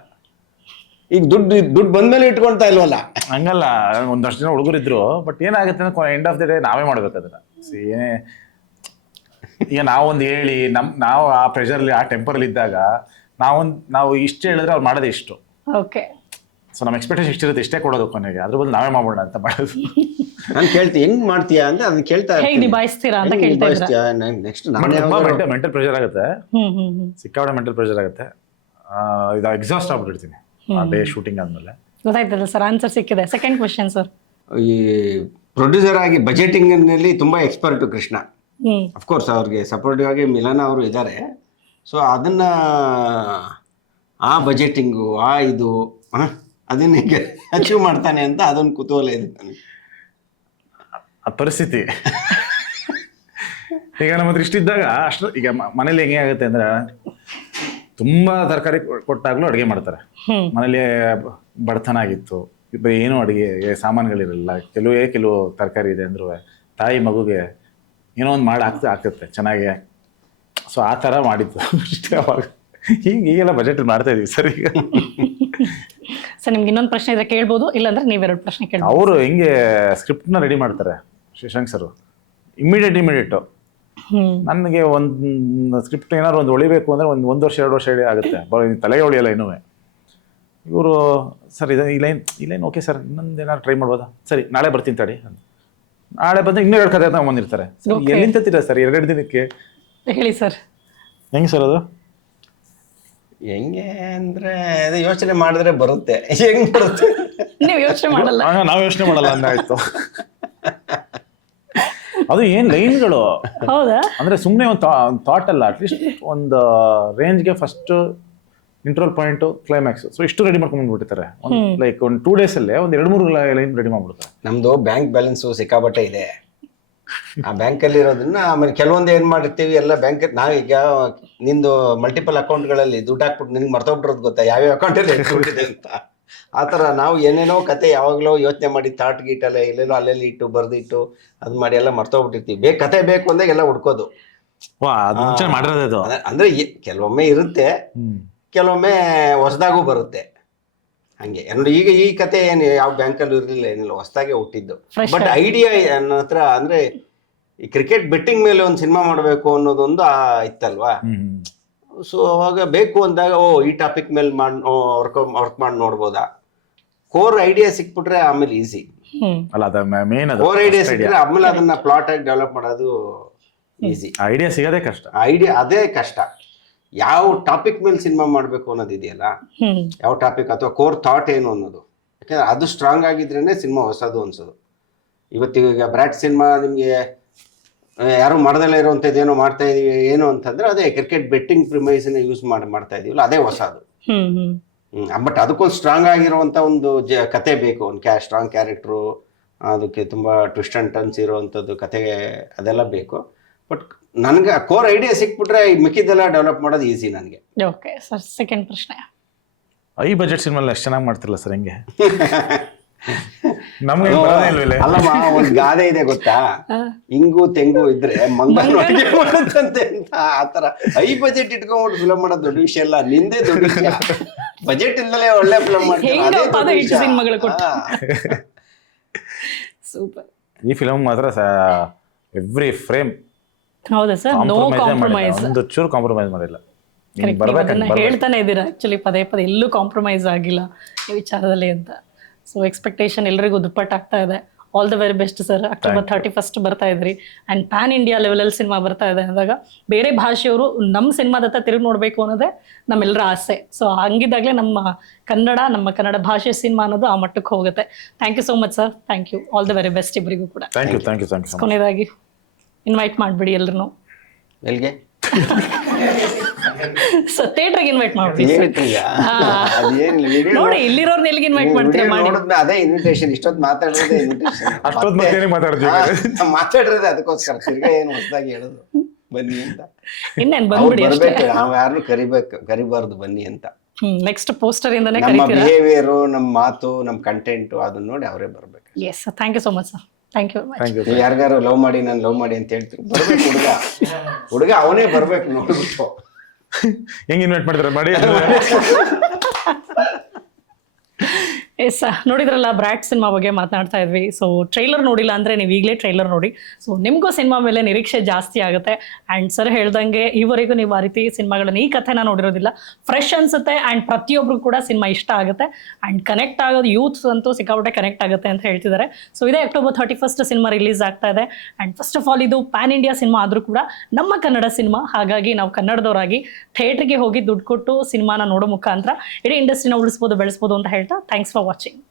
ಈಗ ದುಡ್ಡು ದುಡ್ಡು ಬಂದ್ಮೇಲೆ ಇಟ್ಕೊಳ್ತಾ ಇಲ್ವಲ್ಲ? ಹಂಗಲ್ಲ ಒಂದಷ್ಟು ಜನ ಹುಡುಗರಿದ್ರು ಬಟ್ ಏನಾಗುತ್ತೆ ಅಂದ್ರೆ ಎಂಡ್ ಆಫ್ ದ ಡೇ ನಾವೇ ಮಾಡ್ಬೇಕು ಅದನ್ನ. ಏನೇ ಈಗ ನಾವೊಂದು ಹೇಳಿ ನಮ್ ನಾವು ಆ ಪ್ರೆಷರ್ ಆ ಟೆಂಪರಲ್ಲಿ ಇದ್ದಾಗ ನಾವೊಂದು ನಾವು ಇಷ್ಟು ಹೇಳಿದ್ರೆ ಅವ್ರು ಮಾಡೋದೇ ಇಷ್ಟು. ಓಕೆ ಸೊ ನಮ್ಮ ಎಕ್ಸ್ಪೆಕ್ಟೇಷನ್ ಇಷ್ಟಿರುತ್ತೆ ಇಷ್ಟೇ ಕೊಡೋದು ಕೊನೆಗೆ. ಅದ್ರ ಬದಲು ನಾವೇ ಮಾಡೋಣ ಅಂತ ಮಾಡೋದು. ನಾನು ಕೇಳ್ತೀನಿ ಹೆಂಗ್ ಮಾಡ್ತೀಯಾ ಅಂತ ಅದನ್ನ ಕೇಳ್ತಾ ಹೇಗೆ ನಿಭಾಯಿಸ್ತೀರಾ ಅಂತ ಕೇಳ್ತಾ ಇದ್ದೀರಾ? ನೆಕ್ಸ್ಟ್ ನಾನು ಮೆಂಟಲ್ ಪ್ರೆಷರ್ ಆಗುತ್ತೆ. ಹ್ಮ್ ಹ್ಮ್ ಹ್ಮ್. ಸಿಕ್ಕಾಪಟ್ಟೆ ಮೆಂಟಲ್ ಪ್ರೆಷರ್ ಆಗುತ್ತೆ. ಆ, ಇದು ಎಕ್ಸಾಸ್ಟ್ ಆಗ್ಬಿಟ್ಟಿರ್ತೀನಿ. ಡೇ ಶೂಟಿಂಗ್ ಆದ್ಮೇಲೆ. ಗೊತ್ತಾಯ್ತಲ್ಲ ಸರ್ ಆನ್ಸರ್ ಸಿಕ್ಕಿದೆ. ಸೆಕೆಂಡ್ ಕ್ವಶನ್ ಸರ್ ಈ ಪ್ರೊಡ್ಯೂಸರ್ ಆಗಿ ಬಜೆಟಿಂಗ್ನಲ್ಲಿ ತುಂಬಾ expert Krishna. Of of course ಅವ್ರಿಗೆ ಸಪೋರ್ಟಿವ್ ಆಗಿ ಮಿಲನ ಅವರು ಇದ್ದಾರೆ. ಸೊ ಅದನ್ನ ಆ ಬಜೆಟಿಂಗು ಆ ಇದು ಅದನ್ನ ಅದನ್ನ ಅಚೀವ್ ಮಾಡ್ತಾನೆ ಅಂತ ಅದೊಂದು ಕುತೂಹಲ ಇದೆ ನನಗೆ. ಆ ಪರಿಸ್ಥಿತಿ. ಈಗ ನಮ್ಮ ಹತ್ರ ಇಷ್ಟಿದ್ದಾಗ ಅಷ್ಟು ಈಗ ಮನೇಲಿ ಹೆಂಗೆ ಆಗುತ್ತೆ ಅಂದ್ರೆ ತುಂಬಾ ತರಕಾರಿ ಕೊಟ್ಟಾಗ್ಲೂ ಅಡುಗೆ ಮಾಡ್ತಾರೆ. ಮನೇಲಿ ಬಡತನ ಆಗಿತ್ತು ಬರೀ ಏನೂ ಅಡುಗೆ ಸಾಮಾನುಗಳಿರಲಿಲ್ಲ. ಕೆಲವೇ ಕೆಲವು ತರಕಾರಿ ಇದೆ ಅಂದ್ರೂ ತಾಯಿ ಮಗುಗೆ ಏನೋ ಒಂದು ಮಾಡಿ ಆಗ್ತಾ ಆಗ್ತತ್ತೆ ಚೆನ್ನಾಗಿ. ಸೊ ಆ ಥರ ಮಾಡಿತ್ತು ಅಷ್ಟೇ ಅವಾಗ. ಹೀಗೆ ಈಗೆಲ್ಲ ಬಜೆಟ್ ಮಾಡ್ತಾ ಇದೀವಿ ಸರ್ ಈಗ. ಸರ್ ನಿಮ್ಗೆ ಇನ್ನೊಂದು ಪ್ರಶ್ನೆ ಇದ್ರೆ ಕೇಳ್ಬೋದು ಇಲ್ಲಾಂದ್ರೆ ನೀವೆರಡು ಪ್ರಶ್ನೆ ಕೇಳಿ ಅವರು ಹೆಂಗೆ ಸ್ಕ್ರಿಪ್ಟ್ನ ರೆಡಿ ಮಾಡ್ತಾರೆ ಶಶಾಂಕ್ ಸರ್. ಇಮಿಡಿಯೇಟ್ ಇಮಿಡಿಯೇಟು ನನಗೆ ಒಂದು ಸ್ಕ್ರಿಪ್ಟ್ ಏನಾದ್ರು ಒಂದು ಹೊಳಿಬೇಕು ಅಂದರೆ ಒಂದು ಒಂದು ವರ್ಷ ಎರಡು ವರ್ಷ ಹೇಳಿ ಆಗುತ್ತೆ. ಬರೋ ತಲೆಗೆ ಹೊಳಿಯಲ್ಲ ಇನ್ನೂ. ಇವರು ಸರ್ ಇದು ಈ ಲೈನ್ ಈ ಲೈನ್ ಓಕೆ ಸರ್ ಇನ್ನೊಂದು ಏನಾದ್ರು ಟ್ರೈ ಮಾಡ್ಬೋದಾ? ಸರಿ ನಾಳೆ ಬರ್ತೀನಿ ತಡಿ. ಅಂತ. ನಾಳೆ ಬಂದು ಇನ್ನೂ ಎರಡು ಕತೆ ತಗೊಂಬಂದಿರ್ತಾರೆ ಬಂದಿರ್ತಾರೆ. ಎಲ್ಲಿಂದ ತೀರ ಸರ್ ಎರಡೆರಡು ದಿನಕ್ಕೆ? ಹೇಳಿ ಸರ್ ಹೆಂಗೆ ಸರ್ ಅದು? ಹೆಂಗೆ ಅಂದ್ರೆ ಅದೇ ಯೋಚನೆ ಮಾಡಿದ್ರೆ ಬರುತ್ತೆ. ಹೆಂಗ್ ಬರುತ್ತೆ? ನೀವು ಯೋಚನೆ ಮಾಡಲ್ಲ. ನಾವು ಯೋಚನೆ ಮಾಡಲ್ಲ ಅಂದಾಯ್ತು ಅದು ಏನ್ ಲೈನ್ಗಳು ಹೌದಾ? ಅಂದ್ರೆ ಸುಮ್ಮನೆ ಒಂದು ಥಾಟ್ ಅಲ್ಲ ಅಟ್ಲೀಸ್ಟ್ ಒಂದು ರೇಂಜ್ಗೆ first interval point climax so ಇಷ್ಟು ರೆಡಿ ಮಾಡ್ಕೊಂಡು ಬಂದ್ಬಿಟ್ಟಿರ್ತಾರೆ. ಒಂದು ಲೈಕ್ ಒಂದು ಟೂ ಡೇಸ್ ಅಲ್ಲೇ ಒಂದು ಎರಡು ಮೂರು ಲೈನ್ ರೆಡಿ ಮಾಡ್ಬಿಡ್ತಾರೆ. ನಮ್ದು ಬ್ಯಾಂಕ್ ಬ್ಯಾಲೆನ್ಸ್ ಸಿಕ್ಕಾಬಟ್ಟೆ ಇದೆ. ಆ ಬ್ಯಾಂಕ್ ಅಲ್ಲಿ ಇರೋದನ್ನ ಆಮೇಲೆ ಕೆಲವೊಂದು ಏನ್ ಮಾಡಿರ್ತೀವಿ ಎಲ್ಲ ಬ್ಯಾಂಕ್ ನಾವೀಗ ನಿಂದು ಮಲ್ಟಿಪಲ್ ಅಕೌಂಟ್ಗಳಲ್ಲಿ ದುಡ್ಡು ಹಾಕ್ಬಿಟ್ಟು ನಿನ್ಗೆ ಮರ್ತೋಗ್ಬಿಟ್ರದ್ ಗೊತ್ತಾ? ಯಾವ್ಯಾವ ಅಕೌಂಟಲ್ಲಿ ಇಟ್ಕೊಂಡಿದೆ ಅಂತ? ಆ ಥರ ನಾವು ಏನೇನೋ ಕತೆ ಯಾವಾಗಲೋ ಯೋಚನೆ ಮಾಡಿ ತಾಟ್ ಗೀಟಲ್ಲ ಎಲ್ಲೆಲ್ಲೋ ಅಲ್ಲೆಲ್ಲಿ ಇಟ್ಟು ಬರ್ದಿಟ್ಟು ಅದು ಮಾಡಿ ಎಲ್ಲ ಮರ್ತೋಗ್ಬಿಟ್ಟಿರ್ತೀವಿ ಬೇಕು ಕತೆ ಬೇಕು ಅಂದಾಗ ಎಲ್ಲ ಹುಡ್ಕೋದು. ಮುಂಚೆ ಮಾಡಿರೋದೇ ಅದು. ಅದ- ಅಂದ್ರೆ ಎ- ಕೆಲವೊಮ್ಮೆ ಇರುತ್ತೆ. ಕೆಲವೊಮ್ಮೆ ಹೊಸದಾಗೂ ಬರುತ್ತೆ. ಹಂಗೆ. ಈಗ ಈ ಕತೆ ಏನು ಯಾವ ಬ್ಯಾಂಕಲ್ಲೂ ಇರಲಿಲ್ಲ ಏನಿಲ್ಲ ಹೊಸದಾಗೆ ಹುಟ್ಟಿದ್ದು. Fresh ಬಟ್ ಐಡಿಯಾ ನನ್ನ ಹತ್ರ ಅಂದ್ರೆ ಈ ಕ್ರಿಕೆಟ್ ಬೆಟ್ಟಿಂಗ್ ಮೇಲೆ ಒಂದು ಸಿನಿಮಾ ಮಾಡಬೇಕು ಅನ್ನೋದೊಂದು ಆ ಇತ್ತಲ್ವಾ? ಹ್ಮ್. ಸೊ ಅವಾಗ ಬೇಕು ಅಂದಾಗ ಓ ಈ ಟಾಪಿಕ್ ಮೇಲೆ ಮಾಡಿ ವರ್ಕ್ ವರ್ಕ್ ಮಾಡಿ ನೋಡ್ಬೋದಾ? ಕೋರ್ ಐಡಿಯಾ ಸಿಕ್ಬಿಟ್ರೆ ಆಮೇಲೆ ಈಸಿ ಹ್ಮ್. ಅಲ್ಲ ಅದ ಮೇನ್ ಅದು ಕೋರ್ ಐಡಿಯಾ ಸಿಕ್ಕಿದ್ರೆ ಆಮೇಲೆ ಅದನ್ನ ಪ್ಲಾಟ್ ಆಗಿ ಡೆವಲಪ್ ಮಾಡೋದು ಈಸಿ ಐಡಿಯಾ ಸಿಗೋದೇ ಕಷ್ಟ. ಐಡಿಯಾ ಅದೇ ಕಷ್ಟ. ಯಾವ ಟಾಪಿಕ್ ಮೇಲೆ ಸಿನಿಮಾ ಮಾಡಬೇಕು ಅನ್ನೋದು ಇದೆಯಲ್ಲ? ಯಾವ ಟಾಪಿಕ್ ಅಥವಾ ಕೋರ್ ಥಾಟ್ ಏನು ಅನ್ನೋದು? ಯಾಕಂದ್ರೆ ಅದು ಸ್ಟ್ರಾಂಗ್ ಆಗಿದ್ರೇನೆ ಸಿನಿಮಾ ಹೊಸದು ಅನ್ಸೋದು. ಇವತ್ತಿಗ ಬ್ರಾಟ್ ಸಿನಿಮಾ ನಿಮಗೆ ಯಾರು ಮಾಡದಲ್ಲೇ ಇರುವಂತದ್ದು ಏನೋ ಮಾಡ್ತಾ ಇದೀವಿ ಏನು ಅಂತಂದ್ರೆ ಅದೇ ಕ್ರಿಕೆಟ್ ಬೆಟ್ಟಿಂಗ್ ಪ್ರಿಮೈಸ್ ಯೂಸ್ ಮಾಡಿ ಮಾಡ್ತಾ ಇದೀವಲ್ಲ ಅದೇ ಹೊಸದು. ಬಟ್ ಅದಕ್ಕೊಂದು ಸ್ಟ್ರಾಂಗ್ ಆಗಿರುವಂತ ಒಂದು ಜ ಕತೆ ಬೇಕು ಒಂದು ಕ್ಯಾ ಸ್ಟ್ರಾಂಗ್ ಕ್ಯಾರೆಕ್ಟ್ರು ಅದಕ್ಕೆ ತುಂಬಾ ಟ್ವಿಸ್ಟ್ ಅಂಡ್ ಟರ್ನ್ಸ್ ಇರುವಂಥದ್ದು ಕತೆಗೆ ಅದೆಲ್ಲ ಬೇಕು. ಬಟ್ ನನಗೆ ಕೋರ್ ಐಡಿಯಾ ಸಿಕ್ಬಿಟ್ರೆ ಮಿಕ್ಕಿದ್ದೆಲ್ಲ ಡೆವಲಪ್ ಮಾಡೋದು ಈಸಿ ನನಗೆ. ಓಕೆ ಸರ್ ಸೆಕೆಂಡ್ ಪ್ರಶ್ನೆ. ಐ ಬಜೆಟ್ ಸಿನಿಮಾ ಎಷ್ಟು ಚೆನ್ನಾಗಿ ಮಾಡ್ತಿರಲ್ಲ ಸರ್ ಹೆಂಗೆ? ನಮ್ಗೆ ಅಲ್ಲಮ್ಮ ಒಂದ್ ಗಾದೆ ಇದೆ ಗೊತ್ತಾ? ಇಂಗು ತೆಂಗು ಇದ್ರೆ ಮಂಗಳೂರಿಗೆ ಅಡಿಗೆ ಮಾಡುತ್ತಂತೆ ಅಂತ ಆತರ ಹೈ ಬಜೆಟ್ ಇಟ್ಕೊಂಡ್ಬಿಟ್ಟು ಫಿಲಮ್ ಮಾಡೋದು ದೊಡ್ಡ ವಿಷಯ ಅಲ್ಲ ನಿಂದೆ ದೊಡ್ಡ ವಿಷಯ. ಬಜೆಟ್ ಇಂದಲೇ ಒಳ್ಳೆ ಫಿಲಂ ಮಾಡ್ತಾರೆ. ಸೂಪರ್. ಈ ಫಿಲಂ ಮಾತ್ರ ಎವ್ರಿ ಫ್ರೇಮ್ ಹೌದಾ ಸರ್? ನೋ ಕಾಂಪ್ರಮೈಸ್ ಒಂದು ಚೂರು ಕಾಂಪ್ರಮೈಸ್ ಮಾಡಿಲ್ಲ. ಹೇಳ್ತಾನೆ ಇದ್ದೀರಾ? ಆಕ್ಚುಲಿ ಪದೇ ಪದೇ ಎಲ್ಲೂ ಕಾಂಪ್ರಮೈಸ್ ಆಗಿಲ್ಲ ಈ ವಿಚಾರದಲ್ಲಿ ಅಂತ. ಸೊ ಎಕ್ಸ್ಪೆಕ್ಟೇಷನ್ ಎಲ್ರಿಗೂ ದುಪ್ಪಟ್ಟಾಗ್ತಾ ಇದೆ. All the very best sir October thirty first ಬರ್ತಾ ಇದ್ರಿ. ಆ್ಯಂಡ್ ಪ್ಯಾನ್ ಇಂಡಿಯಾ ಲೆವೆಲಲ್ಲಿ ಸಿನಿಮಾ ಬರ್ತಾ ಇದೆ ಅಂದಾಗ ಬೇರೆ ಭಾಷೆಯವರು ನಮ್ಮ ಸಿನಿಮಾದತ್ತ ತಿರುಗಿ ನೋಡಬೇಕು ಅನ್ನೋದೇ ನಮ್ಮೆಲ್ಲರ ಆಸೆ. ಸೊ ಹಂಗಿದ್ದಾಗಲೇ ನಮ್ಮ ಕನ್ನಡ ನಮ್ಮ ಕನ್ನಡ ಭಾಷೆ ಸಿನಿಮಾ ಅನ್ನೋದು ಆ ಮಟ್ಟಕ್ಕೆ ಹೋಗುತ್ತೆ. Thank you so much sir thank you all the very best ಇಬ್ಬರಿಗೂ ಕೂಡ. Thank you thank you thank you ಕೊನೆಯದಾಗಿ ಇನ್ವೈಟ್ ಮಾಡಿಬಿಡಿ ಎಲ್ಲರೂ ಎಲ್ಗೆ? ಸೊ ಥಿಯೇಟರ್ಗೆ ಇನ್ವೈಟ್ ಮಾಡ್ತೀವಿ ನೋಡಿ ಇಲ್ಲಿರೋರ್ನ ಎಲ್ಲಿಗೆ ಇನ್ವೈಟ್ ನೀವು ಮಾಡ್ತೀರಾ ಮಾಡಿ. ನೋಡಿದ್ಮೇಲೆ ಅದೇ ಇನ್ವಿಟೇಷನ್ ಇಷ್ಟೊತ್ತು ಮಾತಾಡೋದೇ ಇನ್ವಿಟೇಷನ್ ಅಷ್ಟೊತ್ತು ಮತ್ತೆ ಮಾತಾಡ್ತೀವಿ ಮಾತಾಡಿರೋದೇ ಅದಕ್ಕೋಸ್ಕರ ತಿರ್ಗಾ ಏನು ಹೊಸದಾಗಿ ಹೇಳೋದು. ಬನ್ನಿ ಅಂತ. ಇನ್ನೇನ್ ಬಂದ್ಬಿಡಿ ಅಷ್ಟೇ. ನಾವು ಯಾರನ್ನು ಕರಿಬೇಕು ಕರಿಬಾರ್ದು ಬನ್ನಿ ಅಂತ. ನೆಕ್ಸ್ಟ್ ಪೋಸ್ಟರ್ ಇಂದನೇ ನಮ್ಮ ಬಿಹೇವಿಯರ್ ನಮ್ಮ ಮಾತು ನಮ್ಮ ಕಂಟೆಂಟ್ ಅದನ್ನ ನೋಡಿ ಅವರೇ ಬರ್ಬೇಕು. Yes thank you so much sir thank you thank you ನೀವು ಯಾರಿಗಾರು ಲವ್ ಮಾಡಿ ನಾನು ಲವ್ ಮಾಡಿ ಅಂತ ಹೇಳ್ತೀನಿ ಬರ್ಬೇಕು ಹುಡುಗ. ಹುಡುಗ ಅವನೇ ಬರ್ಬೇಕು ನೋಡ್ಬಿಟ್ಟು. ಹೆಂಗ್ ಇನ್ವೈಟ್ ಮಾಡ್ತಾರೆ ಮಾಡಿ. ಎಸ್ ನೋಡಿದ್ರಲ್ಲ ಬ್ರಾಟ್ ಸಿನಿಮಾ ಬಗ್ಗೆ ಮಾತನಾಡ್ತಾ ಇದ್ವಿ. ಸೊ ಟ್ರೈಲರ್ ನೋಡಿಲ್ಲ ಅಂದ್ರೆ ನೀವು ಈಗಲೇ ಟ್ರೈಲರ್ ನೋಡಿ. ಸೊ ನಿಮಗೂ ಸಿನಿಮಾ ಮೇಲೆ ನಿರೀಕ್ಷೆ ಜಾಸ್ತಿ ಆಗುತ್ತೆ. ಆ್ಯಂಡ್ ಸರ್ ಹೇಳ್ದಂಗೆ, ಈವರೆಗೂ ನೀವು ಆ ರೀತಿ ಸಿನಿಮಾಗಳನ್ನ, ಈ ಕಥೆನ ನೋಡಿರೋದಿಲ್ಲ. ಫ್ರೆಶ್ ಅನ್ಸುತ್ತೆ ಆ್ಯಂಡ್ ಪ್ರತಿಯೊಬ್ಬರು ಕೂಡ ಸಿನಿಮಾ ಇಷ್ಟ ಆಗುತ್ತೆ. ಆ್ಯಂಡ್ ಕನೆಕ್ಟ್ ಆಗೋದು ಯೂತ್ಸ್ ಅಂತೂ ಸಿಕ್ಕಾಪಟ್ಟೆ ಕನೆಕ್ಟ್ ಆಗುತ್ತೆ ಅಂತ ಹೇಳ್ತಿದ್ದಾರೆ. ಸೊ ಇದೇ October thirty first cinema release ಆಗ್ತಾ ಇದೆ. ಆ್ಯಂಡ್ ಫಸ್ಟ್ ಆಫ್ ಆಲ್ ಇದು ಪ್ಯಾನ್ ಇಂಡಿಯಾ ಸಿನಿಮಾ ಆದರೂ ಕೂಡ ನಮ್ಮ ಕನ್ನಡ ಸಿನಿಮಾ. ಹಾಗಾಗಿ ನಾವು ಕನ್ನಡದವರಾಗಿ ಥಿಯೇಟ್ರಿಗೆ ಹೋಗಿ ದುಡ್ಡು ಕೊಟ್ಟು ಸಿನಿಮಾನ ನೋಡೋ ಮುಖಾಂತರ ಇಡೀ ಇಂಡಸ್ಟ್ರಿನ ಉಳಿಸ್ಬೋದು, ಬೆಳೆಸ್ಬೋದು ಅಂತ ಹೇಳ್ತಾ ಥ್ಯಾಂಕ್ಸ್ ಫಾರ್ watching.